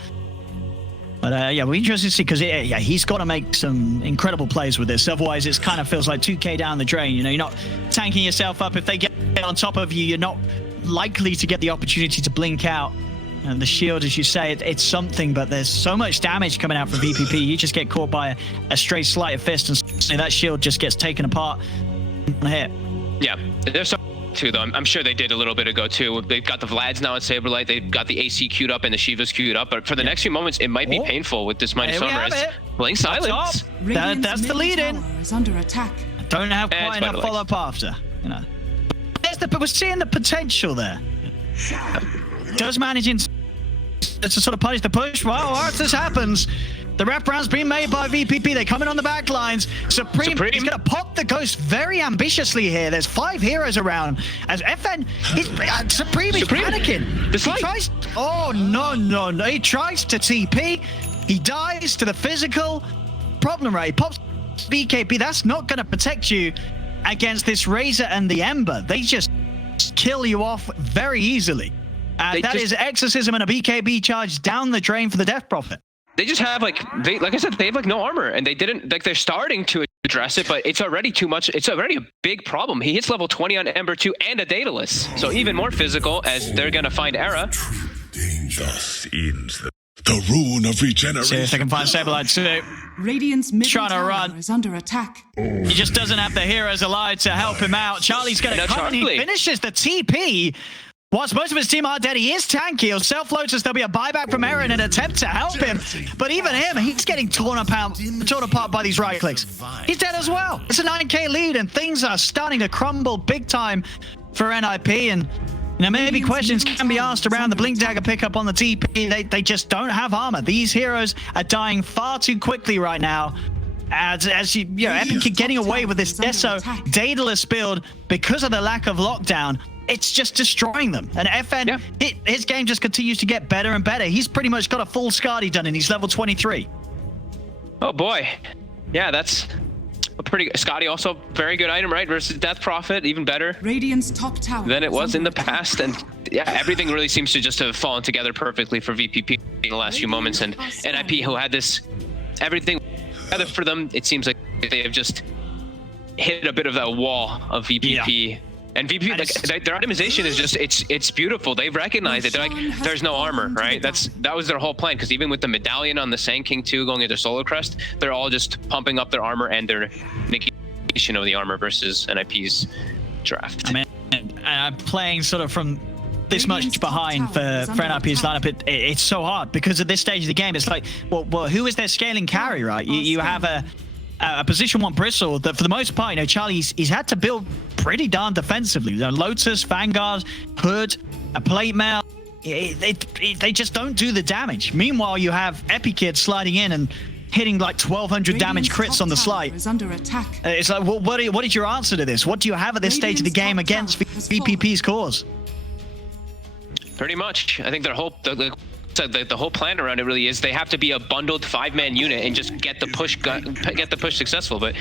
But yeah, we're interested to see, because yeah, he's got to make some incredible plays with this. Otherwise, it kind of feels like 2k down the drain. You know, you're not tanking yourself up. If they get on top of you, you're not likely to get the opportunity to blink out. And the shield, as you say, it's something, but there's so much damage coming out from VPP. You just get caught by a straight sleight of fist, and suddenly that shield just gets taken apart on a hit. Yeah, there's some too, though. I'm sure they did a little bit ago too. They've got the Vlads now at Saberlight. They've got the AC queued up and the Shiva's queued up. But for the next few moments, it might be painful with this Mighty Sunrise. Blink Silence. That's the lead in. Under attack. Don't have quite enough follow up after. You know, we're seeing the potential there. Does managing to sort of punish the push. Well, as this happens, the wraparound's being made by VPP. They come in on the back lines. Supreme is going to pop the Ghost very ambitiously here. There's 5 heroes around. As FN, Supreme is panicking. He tries, no. He tries to TP. He dies to the physical. Problem, right? He pops BKB. That's not going to protect you against this Razor and the Ember. They just kill you off very easily. That is Exorcism and a BKB charge down the drain for the Death Prophet. They just have like I said, they have like no armor, and they didn't like. They're starting to address it, but it's already too much. It's already a big problem. He hits level 20 on Ember 2 and a Daedalus, so even more physical as they're gonna find Era. Thus ends the rune of regeneration. See if they can find Saberlight too. Radiant's trying to run. Is under attack. He just doesn't have the heroes alive to help him out. Charlie's gonna come and he finishes the TP. Whilst most of his team are dead, he is tanky. He'll self-lotus. There'll be a buyback from Eren in an attempt to help him. But even him, he's getting torn apart by these right clicks. He's dead as well. It's a 9k lead, and things are starting to crumble big time for NIP. And you know, maybe questions can be asked around the Blink Dagger pickup on the TP. They just don't have armor. These heroes are dying far too quickly right now. As you know, Epic Kid getting away with this Deso Daedalus build because of the lack of lockdown. It's just destroying them. And FN, his game just continues to get better and better. He's pretty much got a full Skadi done, and he's level 23. Oh boy. Yeah, that's a pretty... Skadi also very good item, right? Versus Death Prophet, even better. Radiant's top tower than it was in the past. And yeah, everything really seems to just have fallen together perfectly for VPP in the last few moments. And NIP, who had this... everything together for them, it seems like they have just hit a bit of that wall of VPP. And VP, And their itemization is just, it's beautiful. They've recognized it. They're like, there's no armor, right? That was their whole plan, because even with the medallion on the Sand King 2 going into Solar Crest, they're all just pumping up their armor and their negation of the armor versus NIP's draft. I mean, playing sort of from this much behind for NIP's lineup, it's so hard, because at this stage of the game, it's like, well, who is their scaling carry, right? You have a position 1 Bristle that, for the most part, you know, Charlie's he's had to build pretty darn defensively. Lotus, Vanguard, Hood, a plate mail. They just don't do the damage. Meanwhile, you have Epikid sliding in and hitting like 1,200 damage crits on the slide. It's like, well, what is your answer to this? What do you have at this stage of the game against VPP's cause? Pretty much. I think their whole the whole plan around it really is they have to be a bundled 5-man unit and just get the push successful. But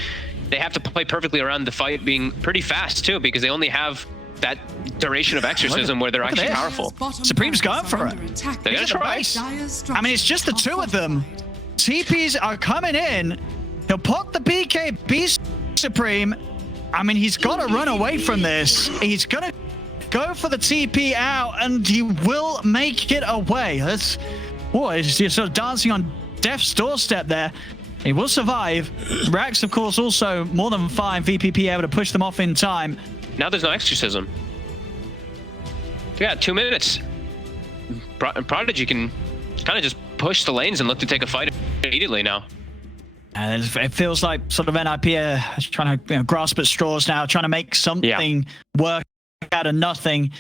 they have to play perfectly around the fight being pretty fast too, because they only have that duration of exorcism where they're actually powerful. Supreme's going for it. They're gonna try. I mean, it's just the 2 of them. TPs are coming in. He'll pop the BKB Supreme. I mean, he's got to run away from this. He's going to go for the TP out, and he will make it away. That's, he's sort of dancing on death's doorstep there. He will survive. Rax, of course, also more than fine. VPP able to push them off in time. Now there's no exorcism. Yeah, 2 minutes. Prodigy can kind of just push the lanes and look to take a fight immediately now. And it feels like sort of NIP are trying to grasp at straws now, trying to make something work out of nothing.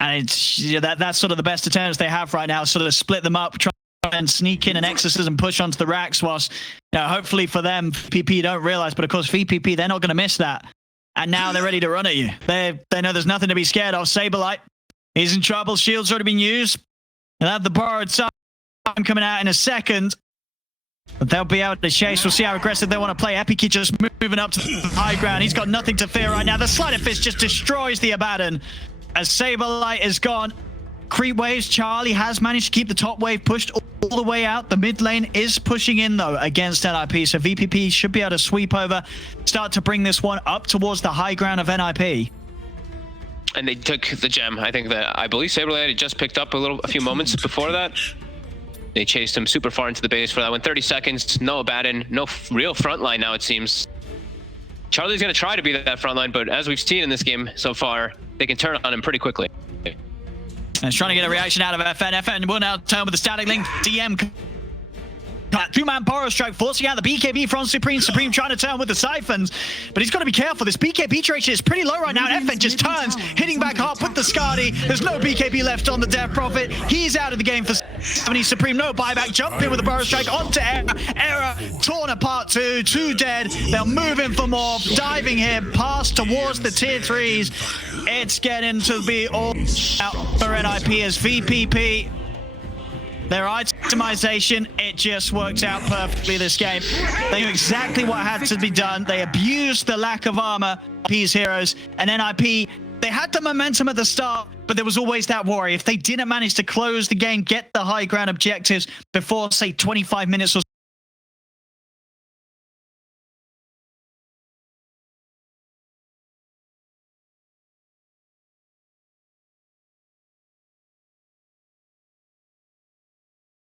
And it's that's sort of the best attempts they have right now, sort of split them up, try and sneak in an exorcism push onto the racks, whilst hopefully for them, PP don't realize, but of course VPP, they're not going to miss that. And now they're ready to run at you. They know there's nothing to be scared of. Saberlight, he's in trouble. Shield's already been used. They'll have the borrowed time coming out in a second. But they'll be able to chase. We'll see how aggressive they want to play. Epiki just moving up to the high ground. He's got nothing to fear right now. The Sleight of Fist just destroys the Abaddon as Saberlight is gone. Creep waves. Charlie has managed to keep the top wave pushed all the way out. The mid lane is pushing in, though, against NIP. So VPP should be able to sweep over, start to bring this one up towards the high ground of NIP. And they took the gem. I believe Saberlight had just picked up a few moments before that. They chased him super far into the base for that one. 30 seconds, no Abaddon, no real front line now, it seems. Charlie's going to try to be that front line, but as we've seen in this game so far, they can turn on him pretty quickly. And it's trying to get a reaction out of FN. FN will now turn with the static link. DM. 2-man Borrow Strike forcing out the BKB from Supreme. Supreme trying to turn with the Siphons, but he's got to be careful. This BKB duration is pretty low right now. FN just turns, hitting back hard with the Skadi. There's no BKB left on the Death Prophet. He's out of the game for 70. Supreme, no buyback. Jump in with the Borrow Strike onto Era. Era torn apart too. 2 dead. They'll move in for more. Diving here, pass towards the tier 3s. It's getting to be all out for NIP as VPP. Their itemization, it just worked out perfectly this game. They knew exactly what had to be done. They abused the lack of armor, NIP's heroes, and NIP, they had the momentum at the start, but there was always that worry. If they didn't manage to close the game, get the high ground objectives before, say, 25 minutes or